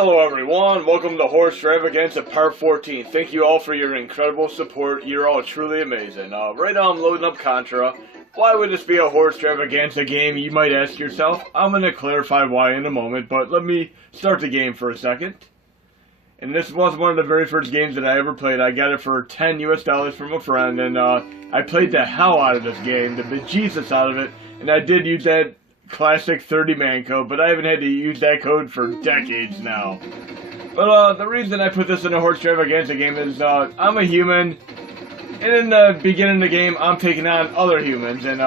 Hello everyone, welcome to Horror Stravaganza Part 14. Thank you all for your incredible support. You're all truly amazing. Right now I'm loading up Contra. Why would this be a Horror Stravaganza game, you might ask yourself? I'm going to clarify why in a moment, but let me start the game for a second. And this was one of the very first games that I ever played. I got it for $10 US from a friend, and I played the hell out of this game, the bejesus out of it, and I did use that classic 30-man code, but I haven't had to use that code for decades now. But the reason I put this in a Horror Stravaganza game is I'm a human, and in the beginning of the game, I'm taking on other humans, and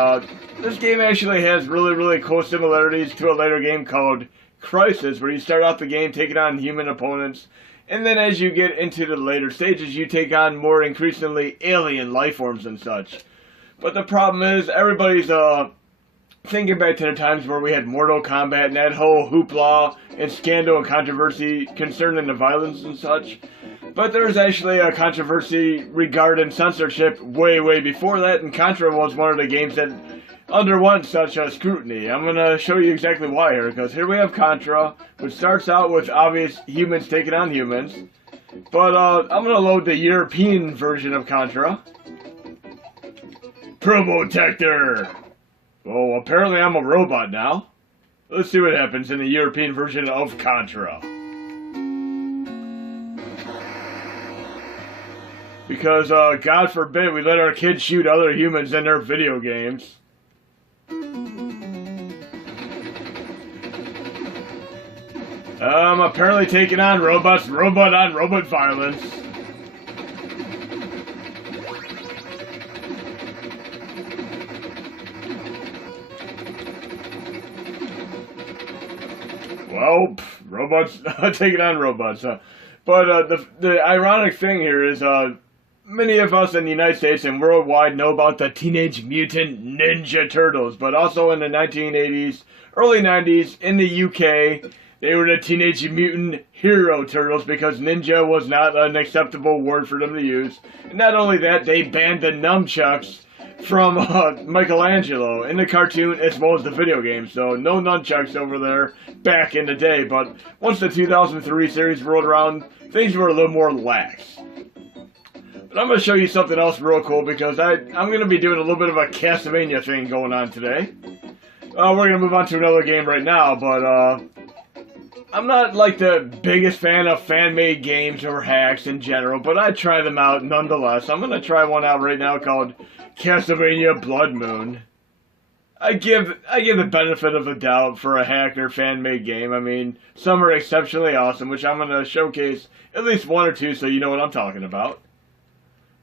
this game actually has really cool similarities to a later game called Crisis, where you start off the game taking on human opponents, and then as you get into the later stages, you take on more increasingly alien life forms and such. But the problem is, everybody's thinking back to the times where we had Mortal Kombat and that whole hoopla and scandal and controversy concerning the violence and such. But there was actually a controversy regarding censorship way before that, and Contra was one of the games that underwent such a scrutiny. I'm going to show you exactly why here, because here we have Contra, which starts out with obvious humans taking on humans. But I'm going to load the European version of Contra. Protector! Oh, apparently I'm a robot now. Let's see what happens in the European version of Contra. Because, God forbid we let our kids shoot other humans in their video games. Apparently taking on robots, robot on robot violence. Well, robots taking on robots. But the ironic thing here is many of us in the United States and worldwide know about the Teenage Mutant Ninja Turtles. But also in the 1980s, early 90s, in the UK, they were the Teenage Mutant Hero Turtles because ninja was not an acceptable word for them to use. And not only that, they banned the nunchucks from Michelangelo in the cartoon as well as the video game, so no nunchucks over there back in the day. But once the 2003 series rolled around, things were a little more lax. But I'm going to show you something else real cool, because I'm going to be doing a little bit of a Castlevania thing going on today. We're going to move on to another game right now, but I'm not like the biggest fan of fan-made games or hacks in general, but I try them out nonetheless. I'm going to try one out right now called Castlevania Blood Moon. I give the benefit of a doubt for a hack or fan-made game. I mean, some are exceptionally awesome, which I'm going to showcase at least one or two so you know what I'm talking about.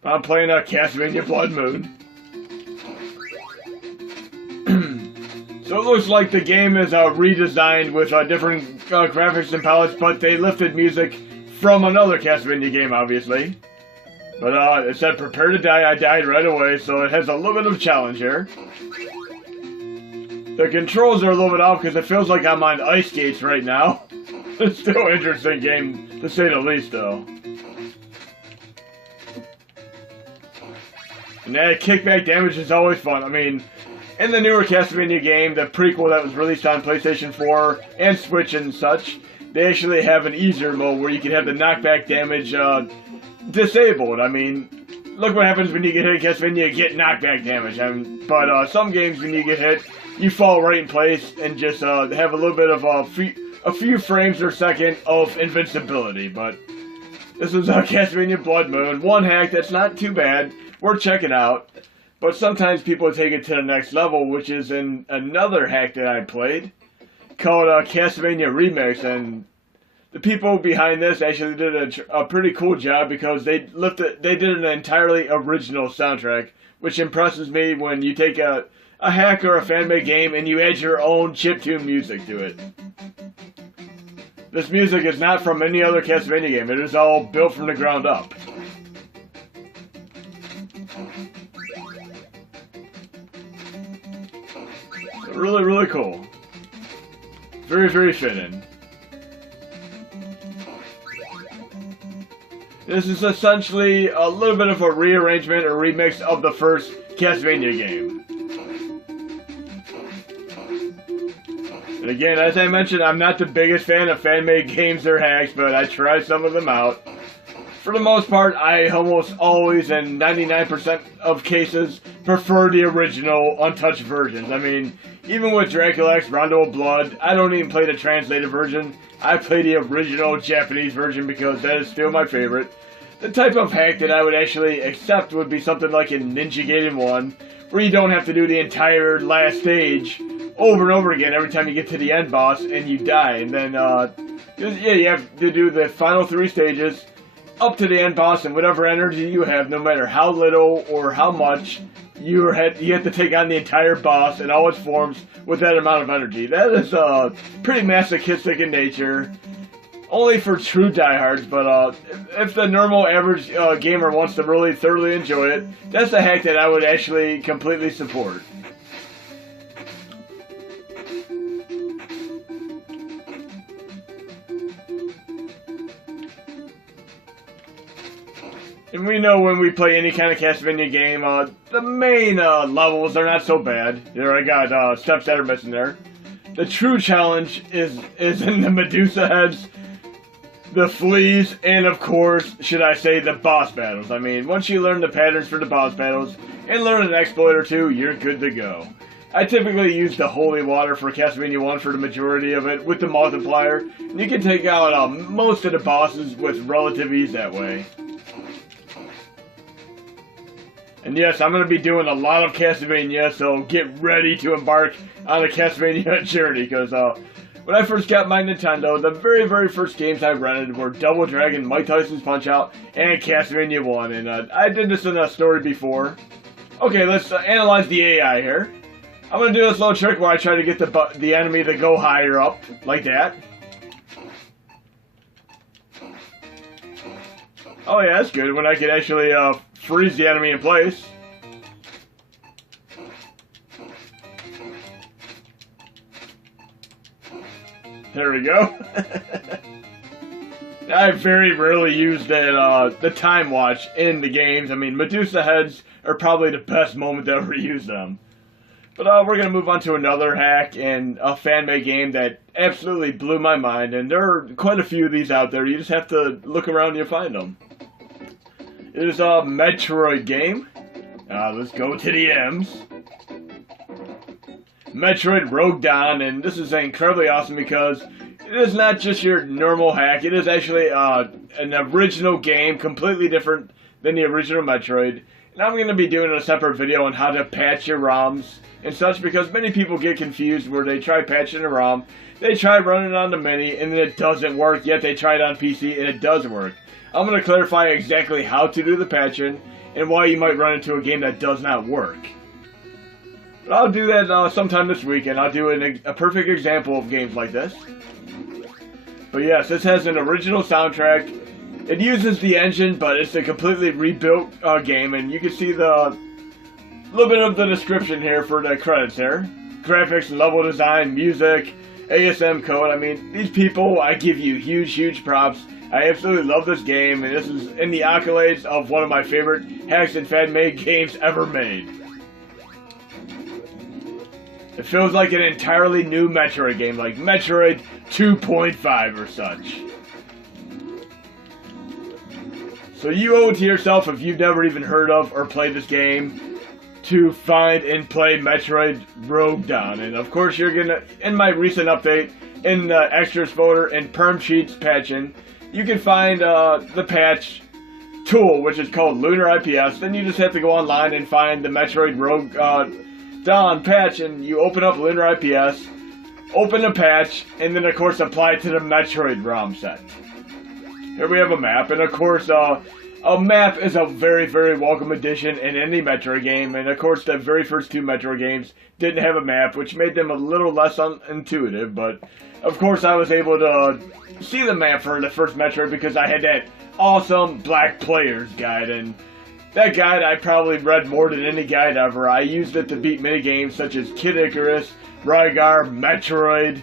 I'm playing a Castlevania Blood Moon. So it looks like the game is redesigned with different graphics and palettes, but they lifted music from another Castlevania game, obviously. But it said prepare to die, I died right away, so it has a little bit of a challenge here. The controls are a little bit off because it feels like I'm on ice skates right now. It's still an interesting game, to say the least, though. And that kickback damage is always fun. I mean, in the newer Castlevania game, the prequel that was released on PlayStation 4 and Switch and such, they actually have an easier mode where you can have the knockback damage disabled. I mean, look what happens when you get hit in Castlevania, you get knockback damage. But some games, when you get hit, you fall right in place and just have a little bit of a few frames per second of invincibility. But this is Castlevania Blood Moon. One hack that's not too bad. Worth checking out. But sometimes people take it to the next level, which is in another hack that I played called Castlevania Remix, and the people behind this actually did a pretty cool job because they did an entirely original soundtrack, which impresses me when you take a hack or a fan-made game and you add your own chiptune music to it. This music is not from any other Castlevania game. It is all built from the ground up. Really cool. Very fitting. This is essentially a little bit of a rearrangement or remix of the first Castlevania game. And Again, as I mentioned, I'm not the biggest fan of fan-made games or hacks, but I try some of them out. For the most part, I almost always, in 99% of cases, prefer the original, untouched versions. I mean, even with Dracula X Rondo of Blood, I don't even play the translated version. I play the original Japanese version because that is still my favorite. The type of hack that I would actually accept would be something like in Ninja Gaiden 1, where you don't have to do the entire last stage over and over again every time you get to the end boss and you die. And then, yeah, you have to do the final 3 stages up to the end boss, and whatever energy you have, no matter how little or how much, you have to take on the entire boss in all its forms with that amount of energy. That is pretty masochistic in nature. Only for true diehards, but if the normal average gamer wants to really thoroughly enjoy it, that's a hack that I would actually completely support. And we know when we play any kind of Castlevania game, the main levels are not so bad. There, I got steps that are missing there. The true challenge is in the Medusa heads, the fleas, and of course, should I say, the boss battles. I mean, once you learn the patterns for the boss battles, and learn an exploit or two, you're good to go. I typically use the Holy Water for Castlevania 1 for the majority of it, with the multiplier, and you can take out most of the bosses with relative ease that way. And yes, I'm going to be doing a lot of Castlevania, so get ready to embark on a Castlevania journey, because when I first got my Nintendo, the very, very first games I rented were Double Dragon, Mike Tyson's Punch-Out, and Castlevania 1, and I did this in a story before. Okay, let's analyze the AI here. I'm going to do this little trick where I try to get the enemy to go higher up, like that. Oh yeah, that's good, when I can actually freeze the enemy in place. There we go. I very rarely use the time watch in the games. I mean, Medusa heads are probably the best moment to ever use them. But we're going to move on to another hack and a fan-made game that absolutely blew my mind. And there are quite a few of these out there. You just have to look around and you'll find them. It is a Metroid game. Let's go to the M's. Metroid Rogue Dawn, and this is incredibly awesome because it is not just your normal hack. It is actually an original game, completely different than the original Metroid. And I'm going to be doing a separate video on how to patch your ROMs and such, because many people get confused where they try patching a ROM, they try running it on the Mini, and then it doesn't work, yet they try it on PC and it does work. I'm going to clarify exactly how to do the patching and why you might run into a game that does not work. But I'll do that sometime this week, and I'll do a perfect example of games like this. But yes, this has an original soundtrack. It uses the engine, but it's a completely rebuilt game, and you can see the little bit of the description here for the credits there. Graphics, level design, music, ASM code. I mean, these people, I give you huge, huge props. I absolutely love this game, and this is in the accolades of one of my favorite hacks and fan-made games ever made. It feels like an entirely new Metroid game, like Metroid 2.5 or such. So you owe it to yourself, if you've never even heard of or played this game, to find and play Metroid Rogue Dawn. And of course you're gonna, in my recent update, in the extras folder and perm cheats patching, you can find the patch tool, which is called Lunar IPS. Then you just have to go online and find the Metroid Rogue Dawn patch, and you open up Lunar IPS, open the patch, and then of course apply it to the Metroid ROM set. Here we have a map, and of course a map is a very, very welcome addition in any Metroid game, and of course the very first 2 Metroid games didn't have a map, which made them a little less intuitive, but of course I was able to see the map for the first Metroid because I had that awesome Black Player's Guide, and that guide I probably read more than any guide ever. I used it to beat minigames such as Kid Icarus, Rygar, Metroid,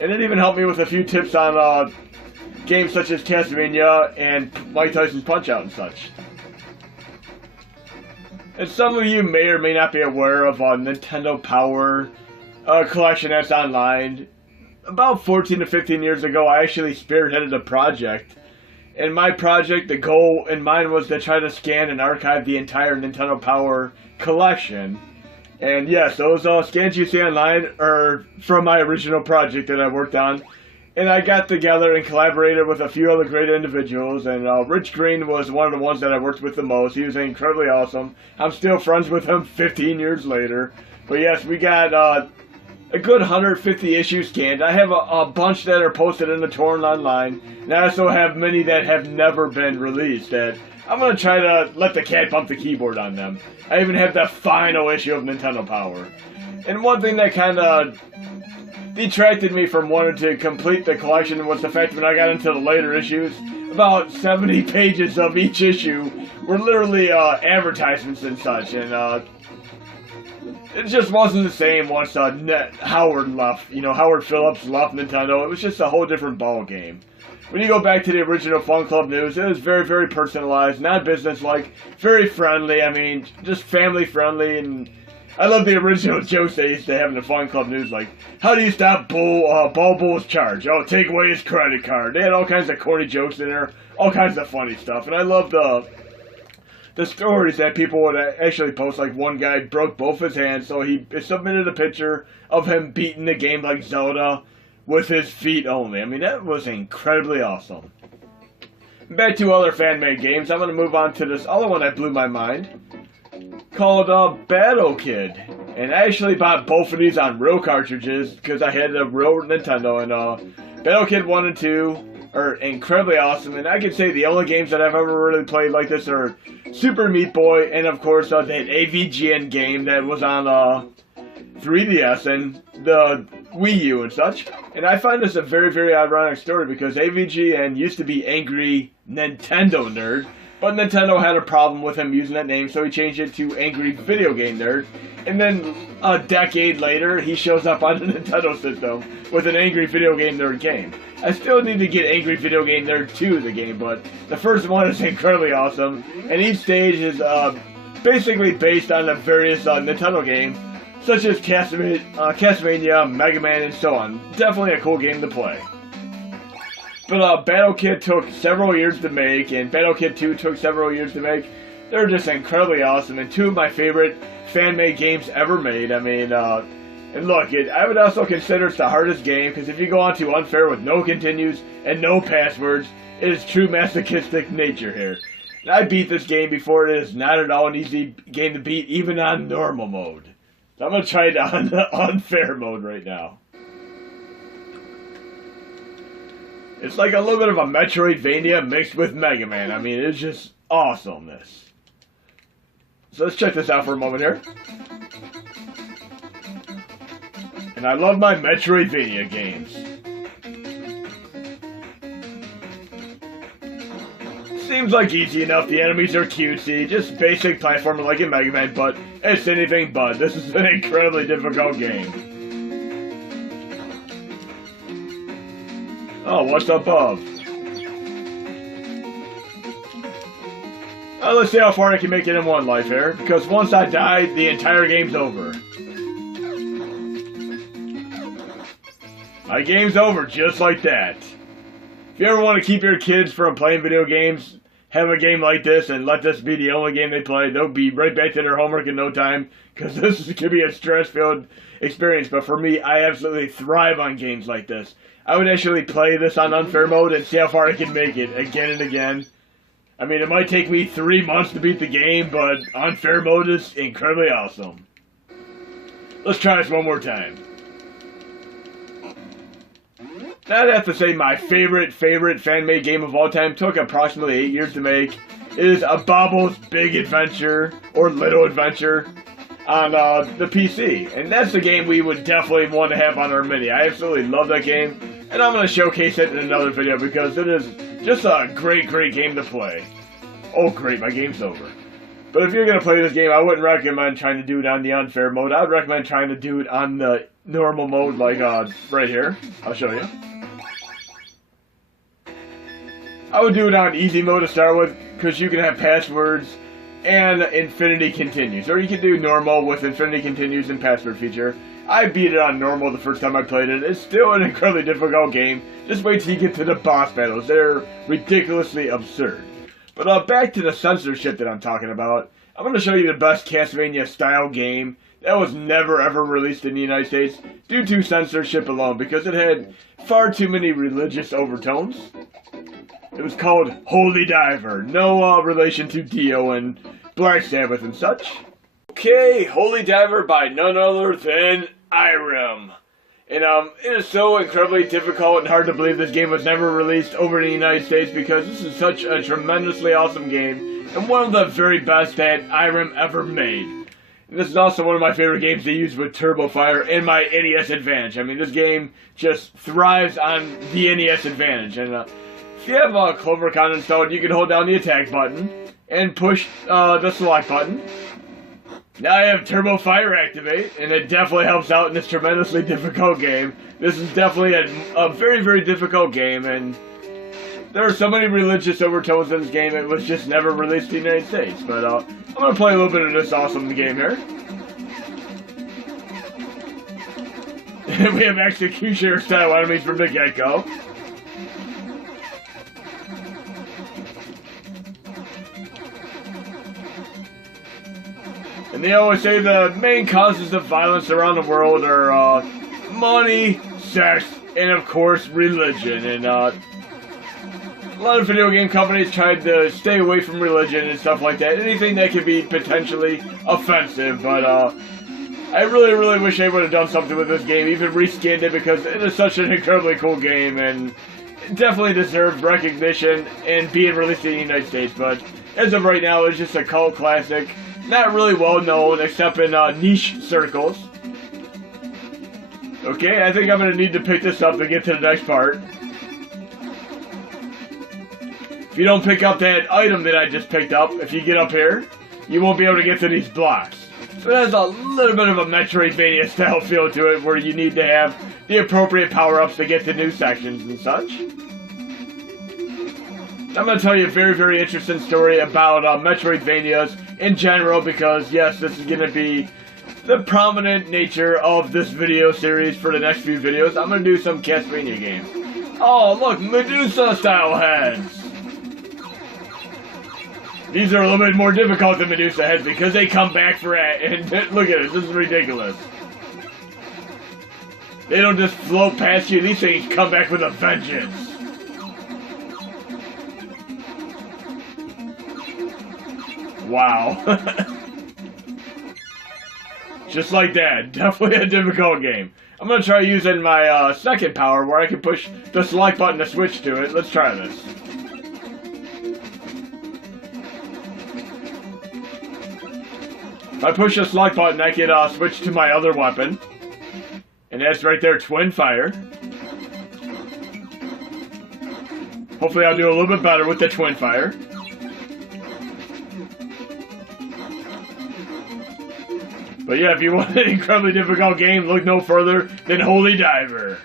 and it even helped me with a few tips on games such as Castlevania and Mike Tyson's Punch-Out and such. And some of you may or may not be aware of Nintendo Power collection that's online. about 14 to 15 years ago, I actually spearheaded a project. And my project, the goal in mind was to try to scan and archive the entire Nintendo Power collection. And yes, those scans you see online are from my original project that I worked on. And I got together and collaborated with a few other great individuals, and Rich Green was one of the ones that I worked with the most. He was incredibly awesome. I'm still friends with him 15 years later. But yes, we got a good 150 issues scanned. I have a bunch that are posted in the torrent online, and I also have many that have never been released. And I'm going to try to let the cat bump the keyboard on them. I even have the final issue of Nintendo Power. And one thing that kind of detracted me from wanting to complete the collection was the fact that when I got into the later issues, about 70 pages of each issue were literally advertisements and such, and it just wasn't the same once Howard left. You know, Howard Phillips left Nintendo. It was just a whole different ball game. When you go back to the original Fun Club News, it was very, very personalized, not business-like, very friendly. I mean, just family-friendly, and I love the original jokes they used to have in the Fun Club News, like, how do you stop Bull's charge? Oh, take away his credit card. They had all kinds of corny jokes in there, all kinds of funny stuff, and I love the stories that people would actually post. Like, one guy broke both his hands, so he submitted a picture of him beating the game like Zelda with his feet only. I mean, that was incredibly awesome. Back to other fan-made games, I'm going to move on to this other one that blew my mind, called Battle Kid. And I actually bought both of these on real cartridges because I had a real Nintendo, and Battle Kid 1 and 2 are incredibly awesome, and I can say the only games that I've ever really played like this are Super Meat Boy, and of course that AVGN game that was on 3DS and the Wii U and such. And I find this a very, very ironic story because AVGN used to be Angry Nintendo Nerd, but Nintendo had a problem with him using that name, so he changed it to Angry Video Game Nerd. And then a decade later, he shows up on the Nintendo system with an Angry Video Game Nerd game. I still need to get Angry Video Game Nerd 2, the game, but the first one is incredibly awesome. And each stage is basically based on the various Nintendo games, such as Castlevania, Mega Man, and so on. Definitely a cool game to play. But Battle Kid took several years to make, and Battle Kid 2 took several years to make. They're just incredibly awesome, and two of my favorite fan-made games ever made. I mean, and look, I would also consider it's the hardest game, because if you go on to Unfair with no continues and no passwords, it is true masochistic nature here. And I beat this game before. It is not at all an easy game to beat, even on normal mode. So I'm going to try it on Unfair mode right now. It's like a little bit of a Metroidvania mixed with Mega Man. I mean, it's just awesomeness. So let's check this out for a moment here. And I love my Metroidvania games. Seems like easy enough. The enemies are cutesy. Just basic platformer like in Mega Man, but it's anything but. This is an incredibly difficult game. Oh, what's above? Let's see how far I can make it in one life here, because once I die, the entire game's over. My game's over just like that. If you ever want to keep your kids from playing video games, have a game like this and let this be the only game they play, they'll be right back to their homework in no time, because this can be a stress-filled experience. But for me, I absolutely thrive on games like this. I would actually play this on Unfair mode and see how far I can make it again and again. I mean, it might take me 3 months to beat the game, but Unfair mode is incredibly awesome. Let's try this one more time. Now I'd have to say my favorite fan-made game of all time took approximately 8 years to make. It is A Bobble's Big Adventure, or Little Adventure, on the PC. And that's the game we would definitely want to have on our Mini. I absolutely love that game, and I'm going to showcase it in another video because it is just a great game to play. Oh great, my game's over. But if you're going to play this game, I wouldn't recommend trying to do it on the Unfair mode. I would recommend trying to do it on the normal mode, like right here. I'll show you. I would do it on easy mode to start with, because you can have passwords and infinity continues. Or you can do normal with infinity continues and password feature. I beat it on normal the first time I played it. It's still an incredibly difficult game. Just wait till you get to the boss battles. They're ridiculously absurd. But back to the censorship that I'm talking about. I'm going to show you the best Castlevania style game that was never ever released in the United States due to censorship alone, because it had far too many religious overtones. It was called Holy Diver. No relation to Dio and Black Sabbath and such. Okay, Holy Diver by none other than Irem. And it is so incredibly difficult and hard to believe this game was never released over in the United States, because this is such a tremendously awesome game and one of the very best that Irem ever made. And this is also one of my favorite games to use with Turbo Fire and my NES Advantage. I mean, this game just thrives on the NES Advantage. And if you have Clover Con installed, you can hold down the attack button and push the select button. Now I have Turbo Fire activate, and it definitely helps out in this tremendously difficult game. This is definitely a very, very difficult game, and there are so many religious overtones in this game, it was just never released in the United States. But I'm going to play a little bit of this awesome game here. We have Executioner style enemies from the get-go. And they always say the main causes of violence around the world are money, sex, and of course religion. And a lot of video game companies tried to stay away from religion and stuff like that. Anything that could be potentially offensive. But I really, really wish they would have done something with this game. Even reskinned it, because it is such an incredibly cool game. And it definitely deserved recognition and being released in the United States. But as of right now, it's just a cult classic. Not really well known, except in niche circles. Okay, I think I'm going to need to pick this up to get to the next part. If you don't pick up that item that I just picked up, if you get up here, you won't be able to get to these blocks. So it has a little bit of a Metroidvania style feel to it, where you need to have the appropriate power-ups to get to new sections and such. I'm going to tell you a very, very interesting story about Metroidvanias in general, because yes, this is going to be the prominent nature of this video series for the next few videos. I'm going to do some Castlevania games. Oh, look, Medusa style heads. These are a little bit more difficult than Medusa heads, because they come back for it. And look at this, this is ridiculous. They don't just float past you, these things come back with a vengeance. Wow. Just like that. Definitely a difficult game. I'm going to try using my second power, where I can push the select button to switch to it. Let's try this. If I push the select button, I can switch to my other weapon. And that's right there, Twin Fire. Hopefully I'll do a little bit better with the Twin Fire. But yeah, if you want an incredibly difficult game, look no further than Holy Diver.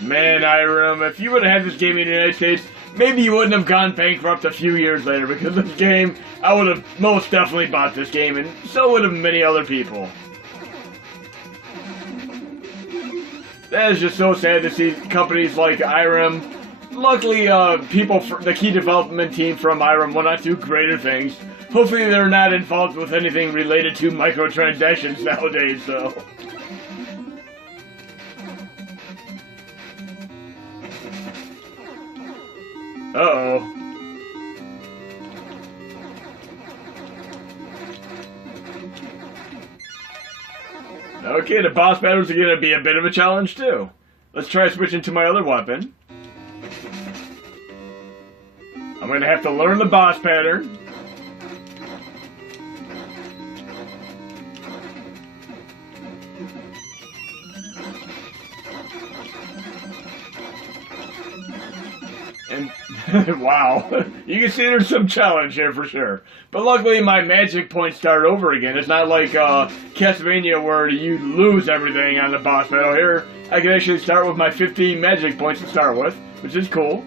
Man, Irem, if you would have had this game in the United States, maybe you wouldn't have gone bankrupt a few years later, because this game, I would have most definitely bought this game, and so would have many other people. That is just so sad to see companies like Irem. Luckily, the key development team from Irem went on to greater things. Hopefully they're not involved with anything related to microtransactions nowadays, so... Uh-oh. Okay, the boss battles are going to be a bit of a challenge, too. Let's try switching to my other weapon. I'm going to have to learn the boss pattern. And Wow. You can see there's some challenge here for sure. But luckily my magic points start over again. It's not like Castlevania where you lose everything on the boss battle. Here, I can actually start with my 15 magic points to start with, which is cool.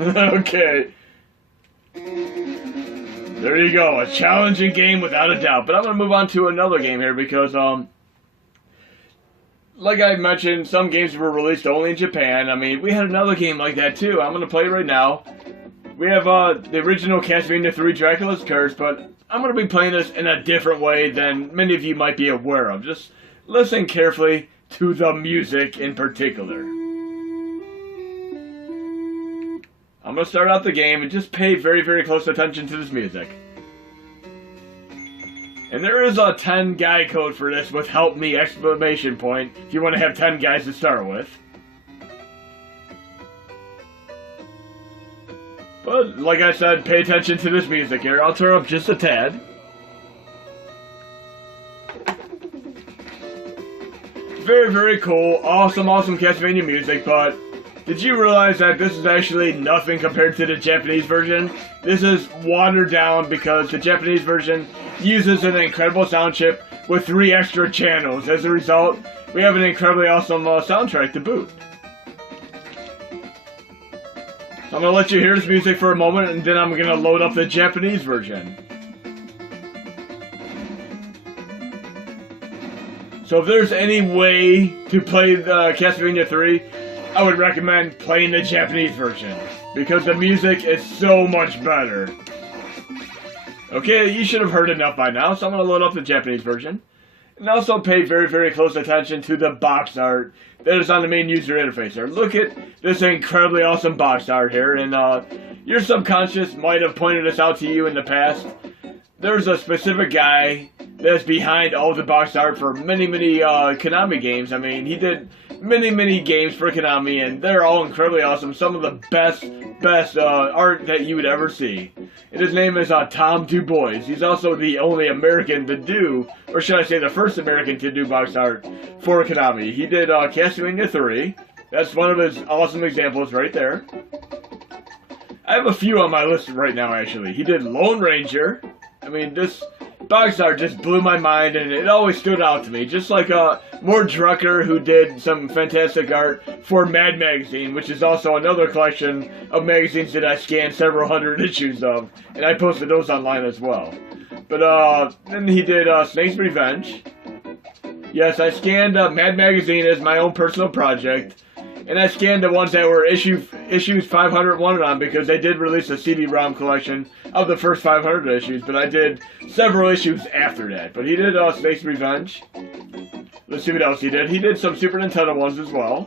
Okay. There you go, a challenging game without a doubt. But I'm going to move on to another game here because, like I mentioned, some games were released only in Japan. I mean, we had another game like that too. I'm going to play it right now. We have the original Castlevania 3 Dracula's Curse, but I'm going to be playing this in a different way than many of you might be aware of. Just listen carefully to the music in particular. I'm going to start out the game and just pay very, very close attention to this music. And there is a 10 guy code for this with help me exclamation point if you want to have 10 guys to start with. But like I said, pay attention to this music here. I'll turn up just a tad. Very, very cool. Awesome Castlevania music, but did you realize that this is actually nothing compared to the Japanese version? This is watered down because the Japanese version uses an incredible sound chip with 3 extra channels. As a result, we have an incredibly awesome soundtrack to boot. So I'm going to let you hear this music for a moment, and then I'm going to load up the Japanese version. So if there's any way to play the Castlevania 3, I would recommend playing the Japanese version, because the music is so much better. Okay, you should have heard enough by now, so I'm going to load up the Japanese version. And also pay very, very close attention to the box art that is on the main user interface here. Look at this incredibly awesome box art here, and your subconscious might have pointed this out to you in the past. There's a specific guy that's behind all the box art for many, many Konami games. I mean, he did many games for Konami, and they're all incredibly awesome. Some of the best art that you would ever see. And his name is Tom DuBois. He's also the only American to do, or should I say the first American to do box art for Konami. He did Castlevania 3. That's one of his awesome examples right there. I have a few on my list right now, actually. He did Lone Ranger. I mean, this box art just blew my mind, and it always stood out to me. Just like Mort Drucker, who did some fantastic art for Mad Magazine, which is also another collection of magazines that I scanned several hundred issues of, and I posted those online as well. But then he did Snake's Revenge. Yes, I scanned Mad Magazine as my own personal project, and I scanned the ones that were issues 501 on, because they did release a CD-ROM collection of the first 500 issues, but I did several issues after that. But he did Snake's Revenge. Let's see what else he did. He did some Super Nintendo ones as well.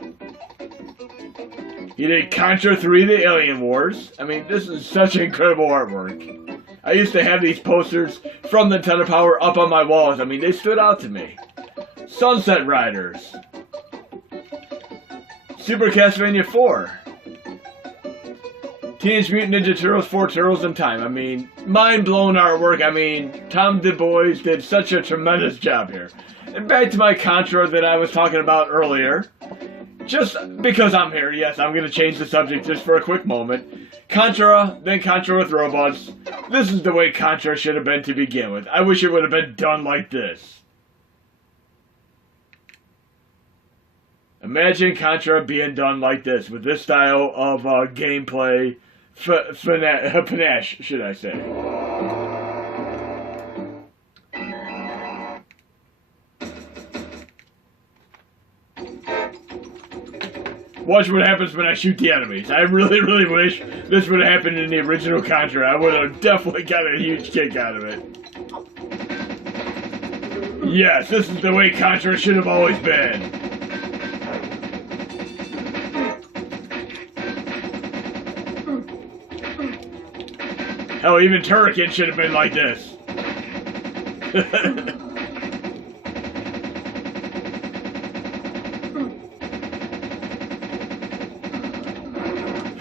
He did Contra 3, The Alien Wars. I mean, this is such incredible artwork. I used to have these posters from Nintendo Power up on my walls. I mean, they stood out to me. Sunset Riders. Super Castlevania 4. Teenage Mutant Ninja Turtles 4 Turtles in Time. I mean, mind-blown artwork. I mean, Tom DuBois did such a tremendous job here. And back to my Contra that I was talking about earlier. Just because I'm here, yes, I'm going to change the subject just for a quick moment. Contra, then Contra with robots. This is the way Contra should have been to begin with. I wish it would have been done like this. Imagine Contra being done like this, with this style of gameplay panache, should I say. Watch what happens when I shoot the enemies. I really wish this would have happened in the original Contra. I would have definitely got a huge kick out of it. Yes, this is the way Contra should have always been. Hell, even Turrican should have been like this.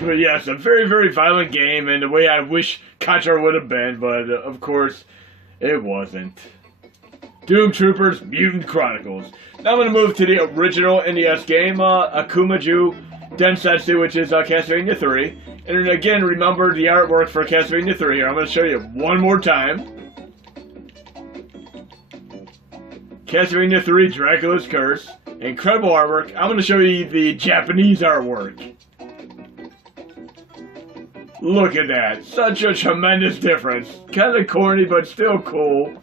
But yes, a very violent game, and the way I wish Contra would have been, but of course, It wasn't. Doom Troopers Mutant Chronicles. Now I'm going to move to the original NES game, Akumaju Densetsu, which is Castlevania 3. And again, remember the artwork for Castlevania 3 here. I'm going to show you one more time. Castlevania 3 Dracula's Curse. Incredible artwork. I'm going to show you the Japanese artwork. Look at that. Such a tremendous difference. Kind of corny, but still cool.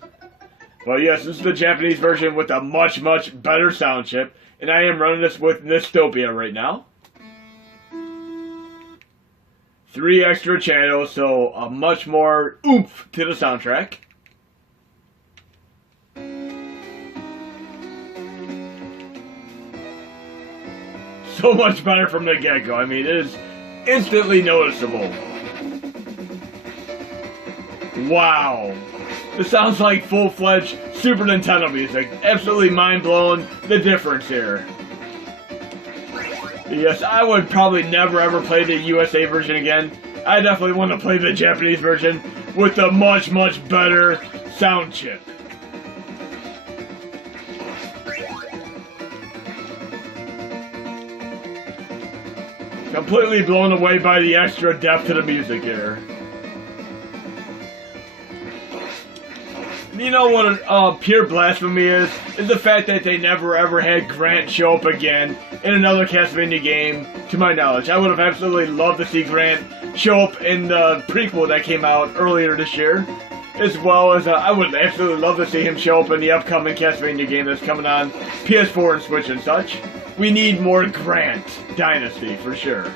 Well, yes, this is the Japanese version with a much, much better sound chip. And I am running this with Dystopia right now. 3 extra channels, so a much more oomph to the soundtrack. So much better from the get-go. I mean, it is instantly noticeable. Wow. This sounds like full-fledged Super Nintendo music. Absolutely mind-blown, the difference here. Yes, I would probably never ever play the USA version again. I definitely want to play the Japanese version with a much, much better sound chip. Completely blown away by the extra depth to the music here. You know what pure blasphemy is the fact that they never ever had Grant show up again in another Castlevania game, to my knowledge. I would have absolutely loved to see Grant show up in the prequel that came out earlier this year, as well as I would absolutely love to see him show up in the upcoming Castlevania game that's coming on PS4 and Switch and such. We need more Grant Dynasty, for sure.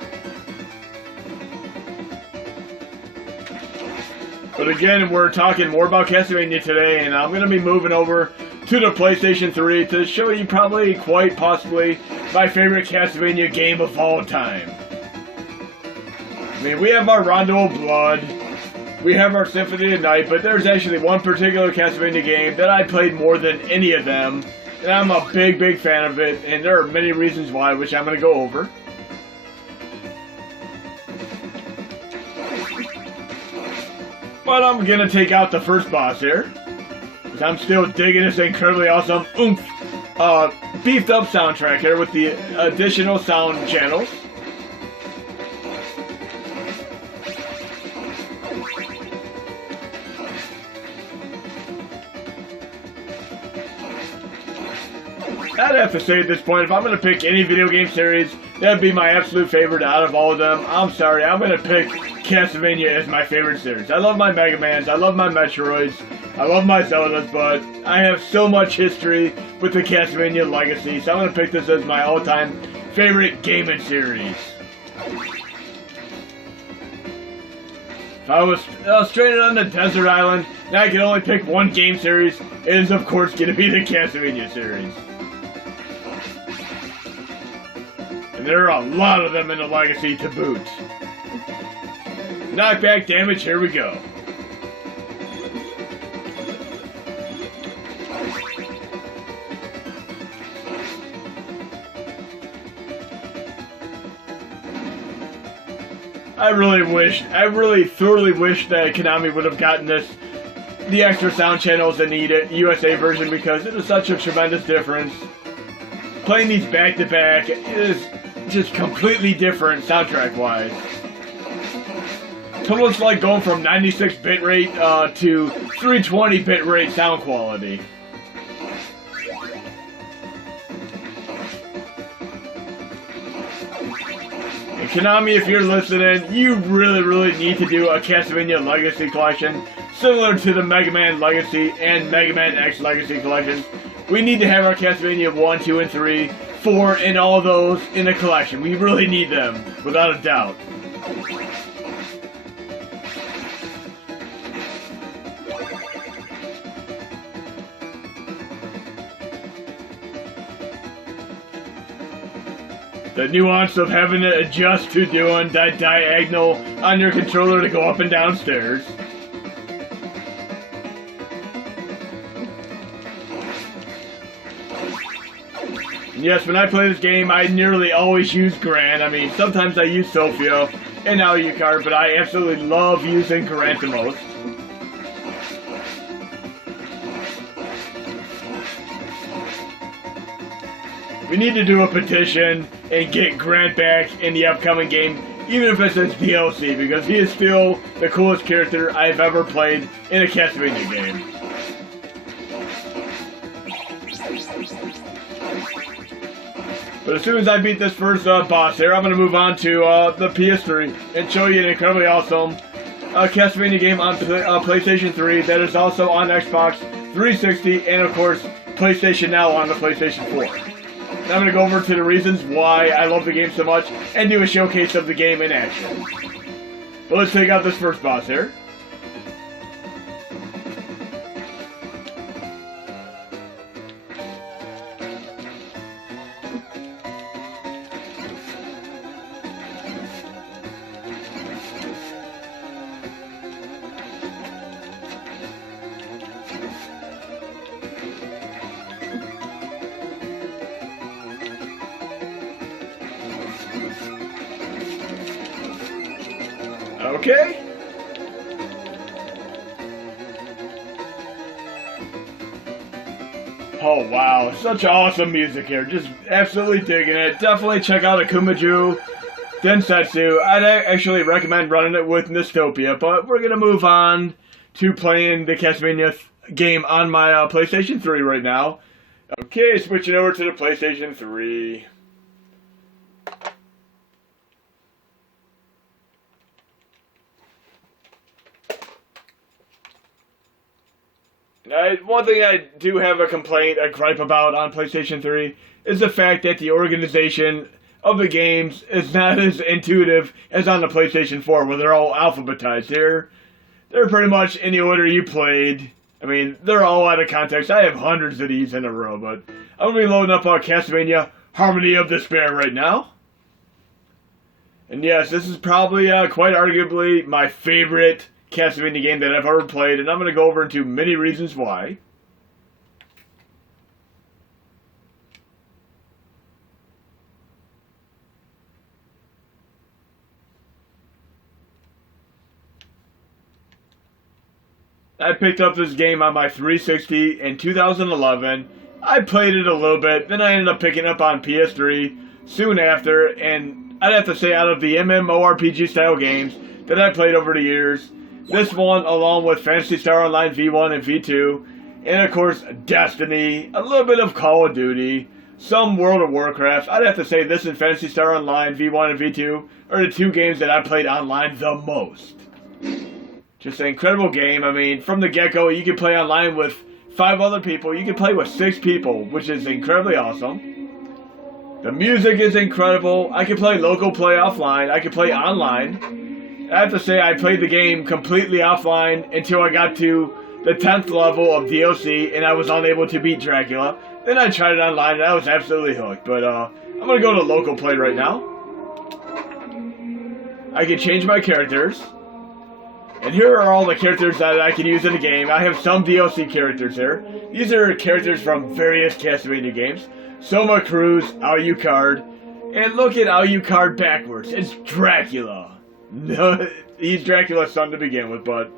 But again, we're talking more about Castlevania today, and I'm going to be moving over to the PlayStation 3 to show you probably, quite possibly, my favorite Castlevania game of all time. I mean, we have our Rondo of Blood, we have our Symphony of Night, but there's actually one particular Castlevania game that I played more than any of them, and I'm a big, big fan of it, and there are many reasons why, which I'm going to go over. But I'm going to take out the first boss here, because I'm still digging this incredibly awesome, beefed up soundtrack here with the additional sound channels. I'd have to say at this point, if I'm going to pick any video game series, that'd be my absolute favorite out of all of them. I'm sorry, I'm going to pick Castlevania as my favorite series. I love my Mega Mans, I love my Metroids, I love my Zeldas, but I have so much history with the Castlevania legacy, so I'm going to pick this as my all-time favorite gaming series. If I was stranded on a desert island, and I could only pick one game series, it is of course going to be the Castlevania series. And there are a lot of them in the legacy to boot. Knockback damage, here we go. I really thoroughly wish that Konami would have gotten the extra sound channels in the USA version, because it is such a tremendous difference. Playing these back to back is just completely different soundtrack-wise. It's almost like going from 96 bitrate to 320 bitrate sound quality. And Konami, if you're listening, you really need to do a Castlevania Legacy Collection, similar to the Mega Man Legacy and Mega Man X Legacy Collections. We need to have our Castlevania 1, 2, and 3, 4, and all of those in a collection. We really need them, without a doubt. The nuance of having to adjust to doing that diagonal on your controller to go up and down stairs. Yes, when I play this game, I nearly always use Grant. I mean, sometimes I use Sophia and Alucard, but I absolutely love using Grant the most. We need to do a petition and get Grant back in the upcoming game, even if it's as DLC, because he is still the coolest character I've ever played in a Castlevania game. But as soon as I beat this first boss here, I'm going to move on to the PS3 and show you an incredibly awesome Castlevania game on PlayStation 3 that is also on Xbox 360 and of course PlayStation Now on the PlayStation 4. And I'm going to go over to the reasons why I love the game so much and do a showcase of the game in action. But let's take out this first boss here. Okay. Oh wow, such awesome music here. Just absolutely digging it. Definitely check out Akumaju Densetsu. I'd actually recommend running it with Nostopia, but we're gonna move on to playing the Castlevania game on my PlayStation 3 right now. Okay, switching over to the PlayStation 3. One thing I do have a gripe about on PlayStation 3 is the fact that the organization of the games is not as intuitive as on the PlayStation 4, where they're all alphabetized. They're pretty much in the order you played. I mean, they're all out of context. I have hundreds of these in a row, but I'm going to be loading up Castlevania Harmony of Despair right now. And yes, this is probably quite arguably my favorite Castlevania game that I've ever played, and I'm going to go over into many reasons why. I picked up this game on my 360 in 2011. I played it a little bit, then I ended up picking it up on PS3 soon after, and I'd have to say out of the MMORPG style games that I played over the years, this one, along with Phantasy Star Online V1 and V2, and of course Destiny, a little bit of Call of Duty, some World of Warcraft. I'd have to say this and Phantasy Star Online V1 and V2 are the two games that I played online the most. Just an incredible game. I mean, from the get-go, you can play online with 5 other people. You can play with 6 people, which is incredibly awesome. The music is incredible. I can play local play offline. I can play online. I have to say, I played the game completely offline until I got to the 10th level of DLC, and I was unable to beat Dracula. Then I tried it online, and I was absolutely hooked. But I'm going to go to local play right now. I can change my characters. And here are all the characters that I can use in the game. I have some DLC characters here. These are characters from various Castlevania games. Soma Cruz, Alucard. And look at Alucard backwards. It's Dracula. No, he's Dracula's son to begin with, but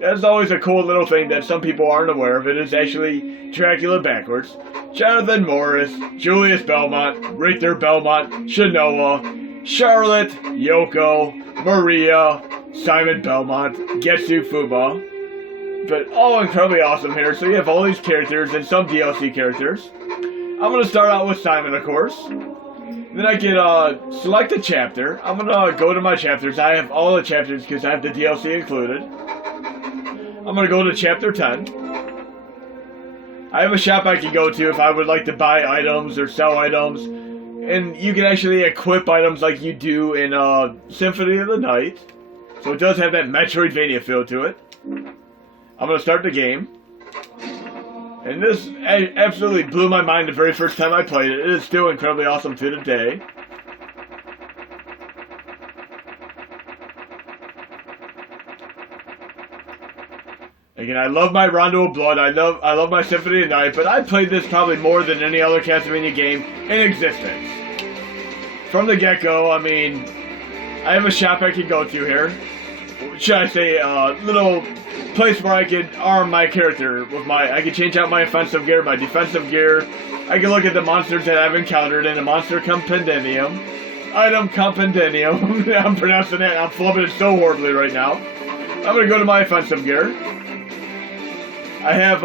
that's always a cool little thing that some people aren't aware of. It is actually Dracula backwards. Jonathan Morris, Julius Belmont, Richter Belmont, Shanoa, Charlotte, Yoko, Maria, Simon Belmont, Getsu Fuba. But all incredibly awesome here. So you have all these characters and some DLC characters. I'm going to start out with Simon, of course. Then I can select a chapter. I'm going to go to my chapters. I have all the chapters because I have the DLC included. I'm going to go to chapter 10. I have a shop I can go to if I would like to buy items or sell items. And you can actually equip items like you do in Symphony of the Night. So it does have that Metroidvania feel to it. I'm going to start the game. And this absolutely blew my mind the very first time I played it. It is still incredibly awesome to the day. Again, I love my Rondo of Blood. I love my Symphony of Night, but I played this probably more than any other Castlevania game in existence. From the get-go, I mean, I have a shop I can go to here. should I say, little place where I could arm my character with I could change out my offensive gear, my defensive gear. I can look at the monsters that I've encountered in a monster compendium. Item compendium. I'm pronouncing it, I'm flubbing it so horribly right now. I'm gonna go to my offensive gear. I have,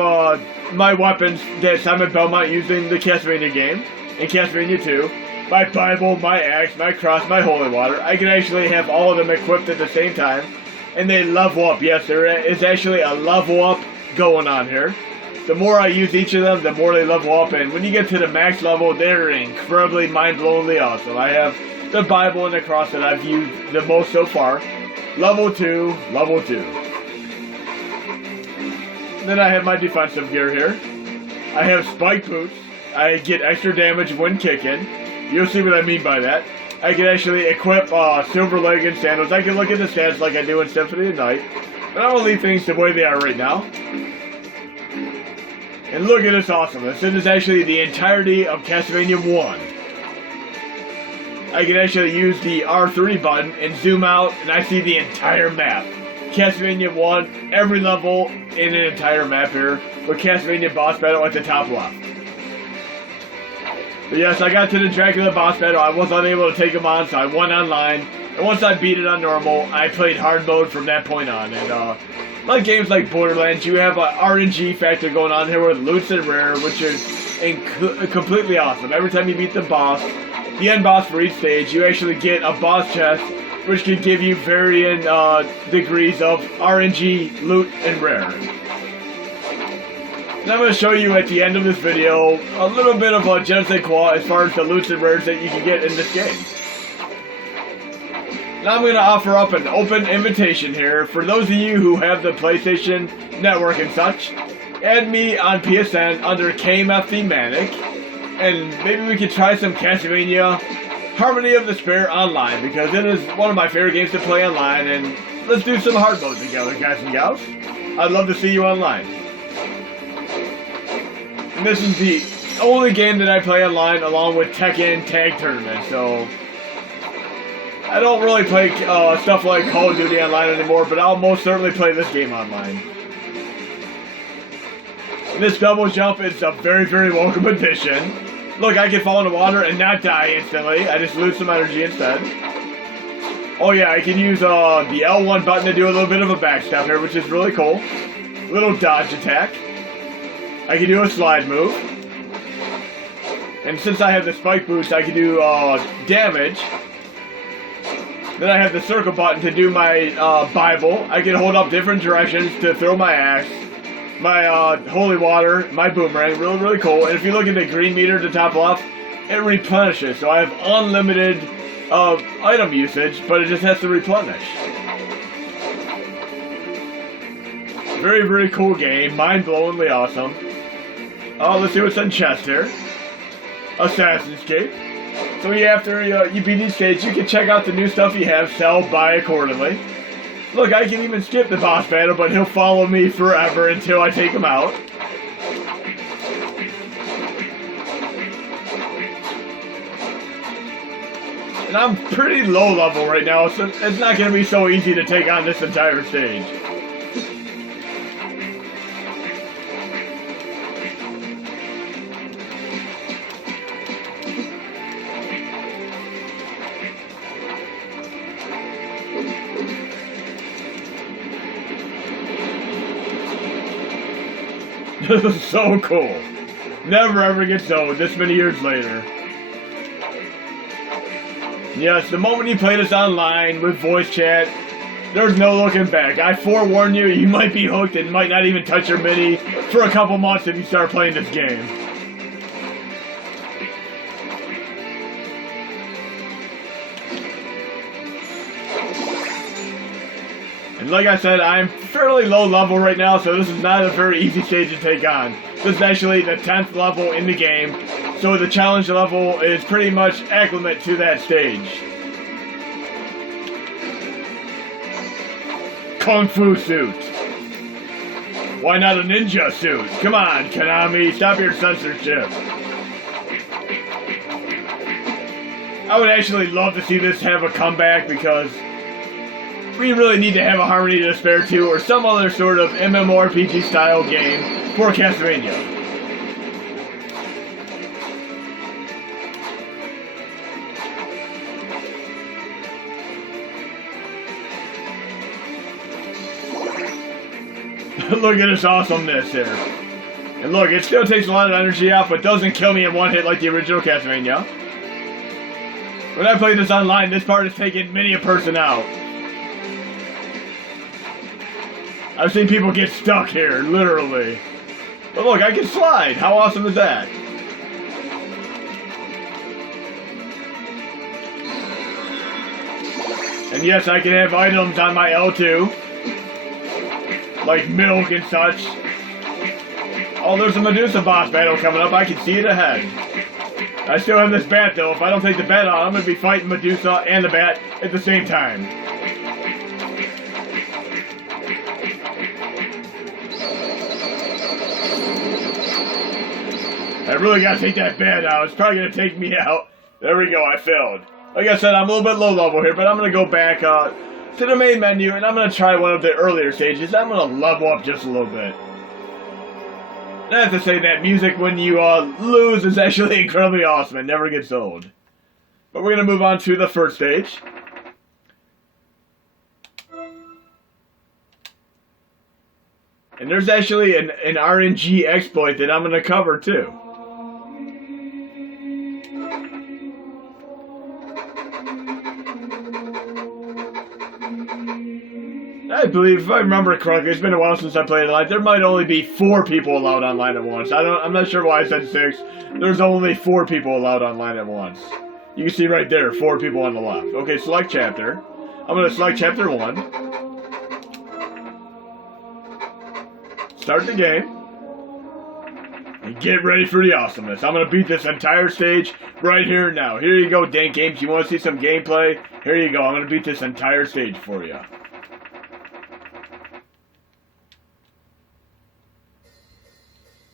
my weapons that Simon Belmont used in the Castlevania game, in Castlevania 2. My Bible, my axe, my cross, my holy water. I can actually have all of them equipped at the same time. And they level up. Yes, there is actually a level up going on here. The more I use each of them, the more they level up. And when you get to the max level, they're incredibly mind-blowingly awesome. I have the Bible and the cross that I've used the most so far. Level 2, level 2. Then I have my defensive gear here. I have spike boots. I get extra damage when kicking. You'll see what I mean by that. I can actually equip silver leg and sandals. I can look at the stats like I do in Symphony of the Night. But I'm going to leave things the way they are right now. And look at this awesomeness. This is actually the entirety of Castlevania 1. I can actually use the R3 button and zoom out and I see the entire map. Castlevania 1, every level in an entire map here, with Castlevania boss battle at the top left. But yes, I got to the Dracula boss battle. I was unable to take him on, so I went online. And once I beat it on normal, I played hard mode from that point on. And like games like Borderlands, you have an RNG factor going on here with loots and rare, which is completely awesome. Every time you beat the boss, the end boss for each stage, you actually get a boss chest, which can give you varying degrees of RNG, loot, and rare. And I'm going to show you at the end of this video a little bit of a je ne sais quoi as far as the loots and rares that you can get in this game. Now I'm going to offer up an open invitation here for those of you who have the PlayStation Network and such. Add me on PSN under KMFT Manic, and maybe we could try some Castlevania Harmony of the Spirit online, because it is one of my favorite games to play online, and let's do some hard mode together, guys and gals. I'd love to see you online. And this is the only game that I play online along with Tekken Tag Tournament, so I don't really play stuff like Call of Duty online anymore, but I'll most certainly play this game online. And this double jump is a very, very welcome addition. Look, I can fall in the water and not die instantly. I just lose some energy instead. Oh yeah, I can use the L1 button to do a little bit of a backstep here, which is really cool. Little dodge attack. I can do a slide move. And since I have the spike boots, I can do damage. Then I have the circle button to do my Bible. I can hold up different directions to throw my axe. My holy water, my boomerang, really, really cool. And if you look at the green meter at the top left, it replenishes. So I have unlimited item usage, but it just has to replenish. Very, very cool game. Mind-blowingly awesome. Let's see what's in chest here. Assassin's Cape. So yeah, after you beat each stage, you can check out the new stuff you have, sell, buy accordingly. Look, I can even skip the boss battle, but he'll follow me forever until I take him out. And I'm pretty low level right now, so it's not going to be so easy to take on this entire stage. This is so cool. Never ever gets old this many years later. Yes, the moment you play this online with voice chat, there's no looking back. I forewarn you, you might be hooked and might not even touch your mini for a couple months if you start playing this game. And like I said, I'm fairly low level right now, so this is not a very easy stage to take on. This is actually the 10th level in the game, so the challenge level is pretty much acclimate to that stage. Kung Fu suit. Why not a ninja suit? Come on, Konami, stop your censorship. I would actually love to see this have a comeback, because we really need to have a Harmony to Despair 2 or some other sort of MMORPG style game for Castlevania. Look at this awesomeness here. And look, it still takes a lot of energy out, but doesn't kill me in one hit like the original Castlevania. When I played this online, this part has taken many a person out. I've seen people get stuck here, literally. But look, I can slide. How awesome is that? And yes, I can have items on my L2. Like milk and such. Oh, there's a Medusa boss battle coming up. I can see it ahead. I still have this bat though. If I don't take the bat on, I'm going to be fighting Medusa and the bat at the same time. I really got to take that bat out. It's probably going to take me out. There we go. I failed. Like I said, I'm a little bit low level here, but I'm going to go back to the main menu, and I'm going to try one of the earlier stages. I'm going to level up just a little bit. I have to say that music when you lose is actually incredibly awesome. It never gets old. But we're going to move on to the first stage. And there's actually an RNG exploit that I'm going to cover too. I believe, if I remember correctly, it's been a while since I played online. There might only be 4 people allowed online at once. I'm not sure why I said 6. There's only 4 people allowed online at once. You can see right there, 4 people on the left. Okay, select chapter. I'm going to select chapter 1. Start the game. And get ready for the awesomeness. I'm going to beat this entire stage right here and now. Here you go, Dank Games. You want to see some gameplay? Here you go. I'm going to beat this entire stage for you.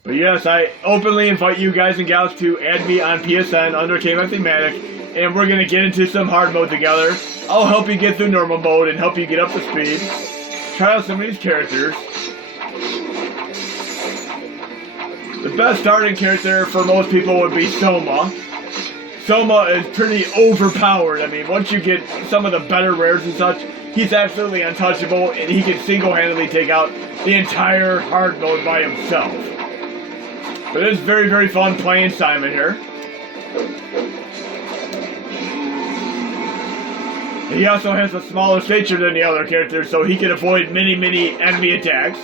But yes, I openly invite you guys and gals to add me on PSN under KMF Thematic, and we're going to get into some hard mode together. I'll help you get through normal mode and help you get up to speed. Try out some of these characters. The best starting character for most people would be Soma. Soma is pretty overpowered. I mean, once you get some of the better rares and such, he's absolutely untouchable, and he can single-handedly take out the entire hard mode by himself. But it's very, very fun playing Simon here. He also has a smaller stature than the other characters, so he can avoid many, many enemy attacks.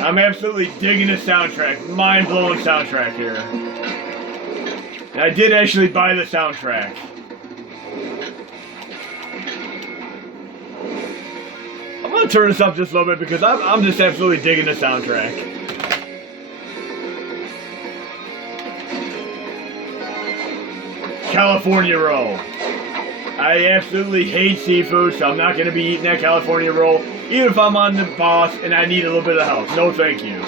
I'm absolutely digging the soundtrack. Mind-blowing soundtrack here. And I did actually buy the soundtrack. I'm going to turn this up just a little bit because I'm just absolutely digging the soundtrack. California roll. I absolutely hate seafood, so I'm not going to be eating that California roll, even if I'm on the boss and I need a little bit of help. No thank you.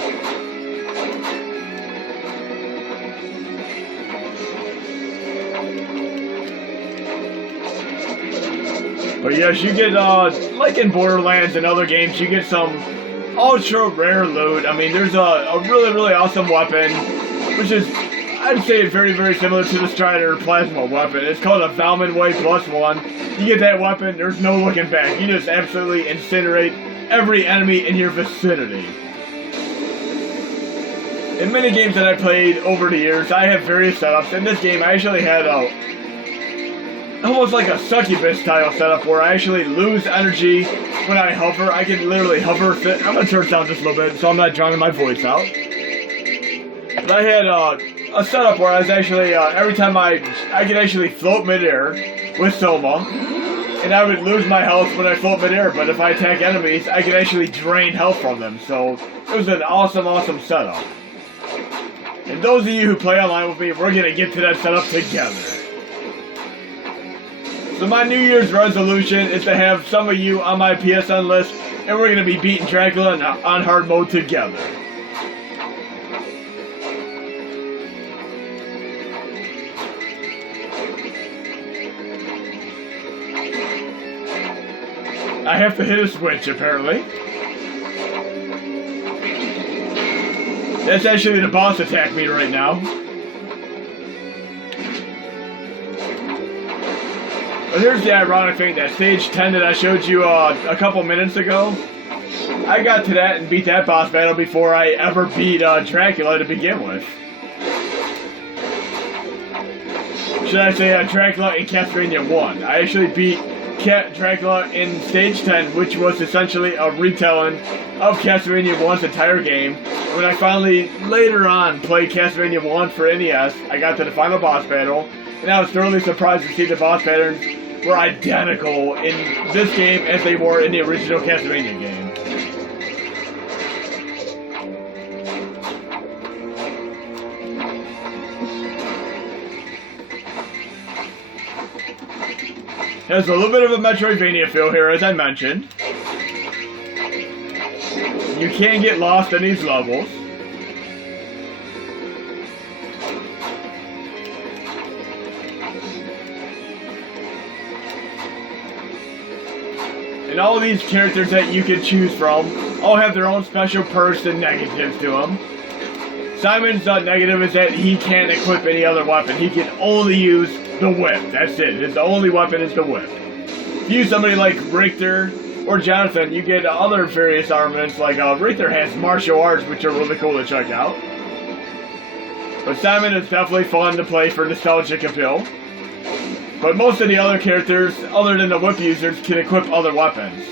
But yes, you get, like in Borderlands and other games, you get some ultra rare loot. I mean, there's a really, really awesome weapon, which is, I'd say, very, very similar to the Strider Plasma weapon. It's called a Valman Way +1. You get that weapon, there's no looking back. You just absolutely incinerate every enemy in your vicinity. In many games that I played over the years, I have various setups. In this game, I actually had almost like a succubus style setup where I actually lose energy when I hover. I can literally hover. I'm going to turn it down just a little bit so I'm not drowning my voice out. But I had a setup where I was actually, every time I could actually float midair with Soma, and I would lose my health when I float midair, but if I attack enemies, I could actually drain health from them. So it was an awesome, awesome setup. And those of you who play online with me, we're going to get to that setup together. So my New Year's resolution is to have some of you on my PSN list, and we're going to be beating Dracula on hard mode together. I have to hit a switch, apparently. That's actually the boss attack me right now. But here's the ironic thing, that stage 10 that I showed you a couple minutes ago, I got to that and beat that boss battle before I ever beat Dracula to begin with. Should I say Dracula in Castlevania 1. I actually beat Dracula in stage 10, which was essentially a retelling of Castlevania 1's entire game. When I finally, later on, played Castlevania 1 for NES, I got to the final boss battle, and I was thoroughly surprised to see the boss patterns were identical in this game as they were in the original Castlevania game. There's a little bit of a Metroidvania feel here, as I mentioned. You can get lost in these levels. And all these characters that you can choose from all have their own special perks and negatives to them. Simon's negative is that he can't equip any other weapon. He can only use the whip. That's it. His only weapon is the whip. If you use somebody like Richter or Jonathan, you get other various armaments. Like Richter has martial arts, which are really cool to check out. But Simon is definitely fun to play for nostalgic appeal. But most of the other characters, other than the whip users, can equip other weapons.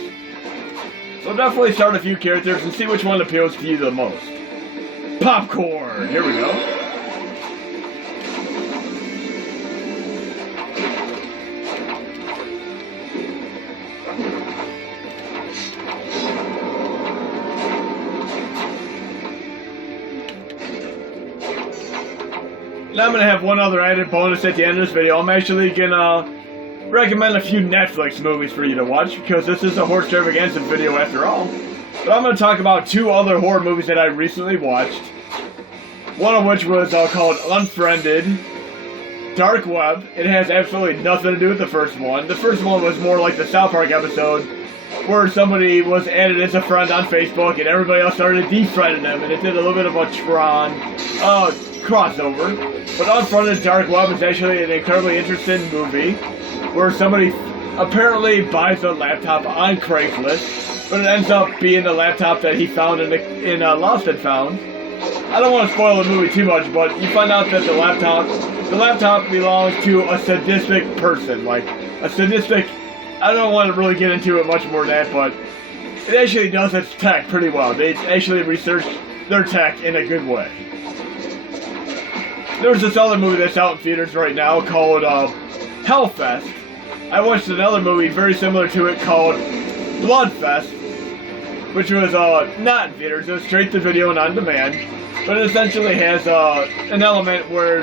So definitely start a few characters and see which one appeals to you the most. Popcorn! Here we go. Now I'm going to have one other added bonus at the end of this video. I'm actually going to recommend a few Netflix movies for you to watch, because this is a Horror Stravaganza video after all. But I'm going to talk about two other horror movies that I recently watched. One of which was called Unfriended, Dark Web. It has absolutely nothing to do with the first one. The first one was more like the South Park episode, where somebody was added as a friend on Facebook and everybody else started defriending them, and it did a little bit of a Tron crossover. But Unfriended Dark Web is actually an incredibly interesting movie, where somebody apparently buys a laptop on Craigslist, but it ends up being the laptop that he found in Lost and Found. I don't want to spoil the movie too much, but you find out that the laptop belongs to a sadistic person, like a sadistic. I don't want to really get into it much more than that, but it actually does its tech pretty well. They actually researched their tech in a good way. There's this other movie that's out in theaters right now called Hellfest. I watched another movie very similar to it called Bloodfest, which was not in theaters. It was straight to video and on demand. But it essentially has an element where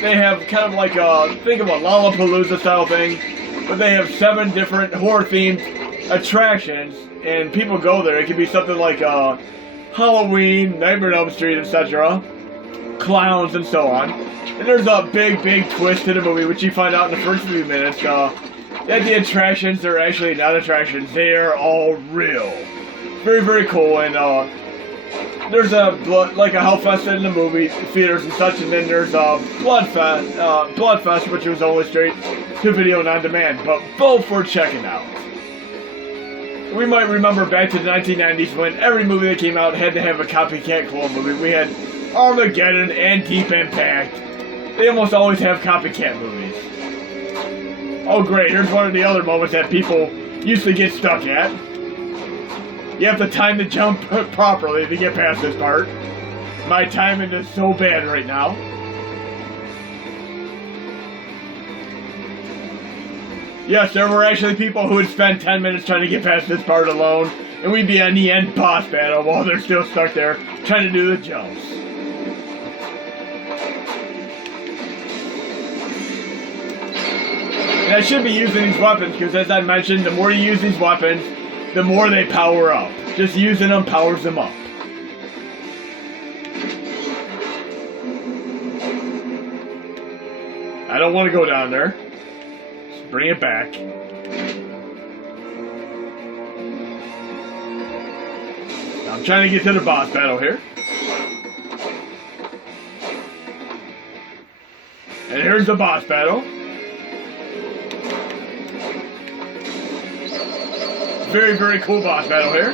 they have kind of like think of a Lollapalooza style thing, but they have 7 different horror themed attractions, and people go there. It could be something like Halloween, Nightmare on Elm Street, etc., clowns, and so on. And there's a big twist to the movie, which you find out in the first few minutes, that the attractions are actually not attractions. They are all real. Very cool, and there's a Hellfest in the movie theaters and such, and then there's a Bloodfest, which was only straight to video and on demand, but both were checking out. We might remember back to the 1990s when every movie that came out had to have a copycat clone movie. We had Armageddon and Deep Impact. They almost always have copycat movies. Oh great, here's one of the other moments that people used to get stuck at. You have to time the jump properly to get past this part. My timing is so bad right now. Yes, there were actually people who would spend 10 minutes trying to get past this part alone, and we'd be on the end boss battle while they're still stuck there trying to do the jumps. And I should be using these weapons, because as I mentioned, the more you use these weapons, the more they power up. Just using them powers them up. I don't want to go down there. Just bring it back. I'm trying to get to the boss battle here. And here's the boss battle. Very, very cool boss battle here.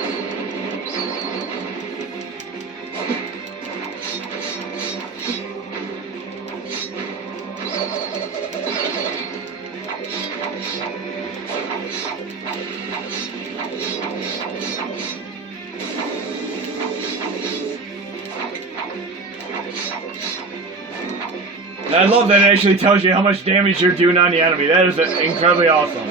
And I love that it actually tells you how much damage you're doing on the enemy. That is incredibly awesome.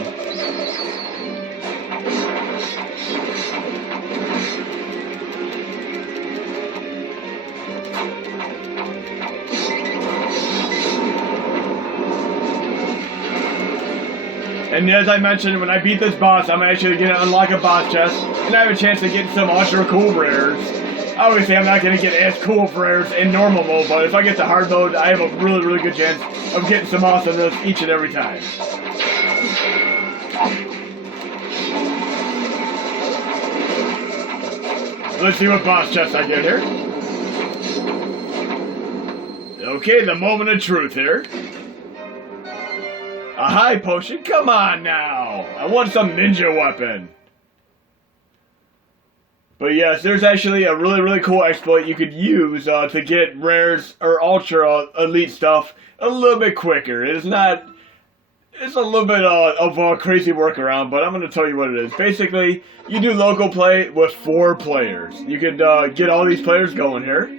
And as I mentioned, when I beat this boss, I'm actually going to unlock a boss chest, and I have a chance to get some ultra cool rares. Obviously, I'm not going to get as cool rares in normal mode, but if I get to hard mode, I have a really, really good chance of getting some awesomeness each and every time. Let's see what boss chest I get here. Okay, the moment of truth here. A high potion? Come on now! I want some ninja weapon. But yes, there's actually a really, really cool exploit you could use to get rares or ultra elite stuff a little bit quicker. It's a little bit of a crazy workaround, but I'm going to tell you what it is. Basically, you do local play with 4 players. You could get all these players going here,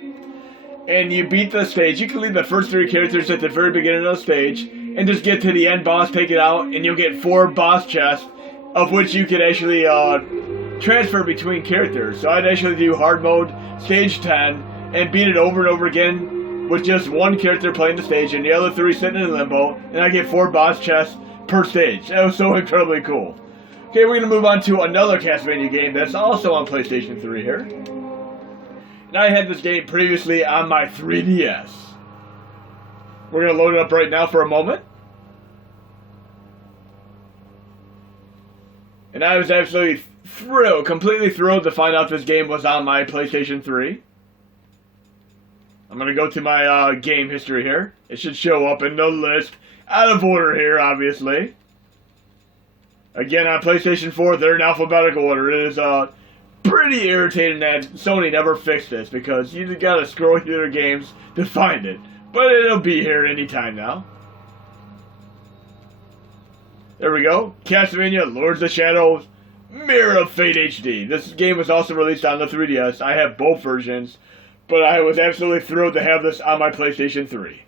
and you beat the stage. You can leave the first 3 characters at the very beginning of the stage, and just get to the end boss, take it out, and you'll get 4 boss chests, of which you could actually transfer between characters. So I'd actually do hard mode, stage 10, and beat it over and over again with just 1 character playing the stage and the other 3 sitting in limbo, and I get 4 boss chests per stage. That was so incredibly cool. Okay, we're going to move on to another Castlevania game that's also on PlayStation 3 here. And I had this game previously on my 3DS. We're going to load it up right now for a moment. And I was absolutely completely thrilled to find out this game was on my PlayStation 3. I'm going to go to my game history here. It should show up in the list. Out of order here, obviously. Again, on PlayStation 4, they're in alphabetical order. It is pretty irritating that Sony never fixed this, because you got to scroll through their games to find it. But it'll be here anytime now. There we go. Castlevania Lords of Shadows Mirror of Fate HD. This game was also released on the 3DS. I have both versions, but I was absolutely thrilled to have this on my PlayStation 3.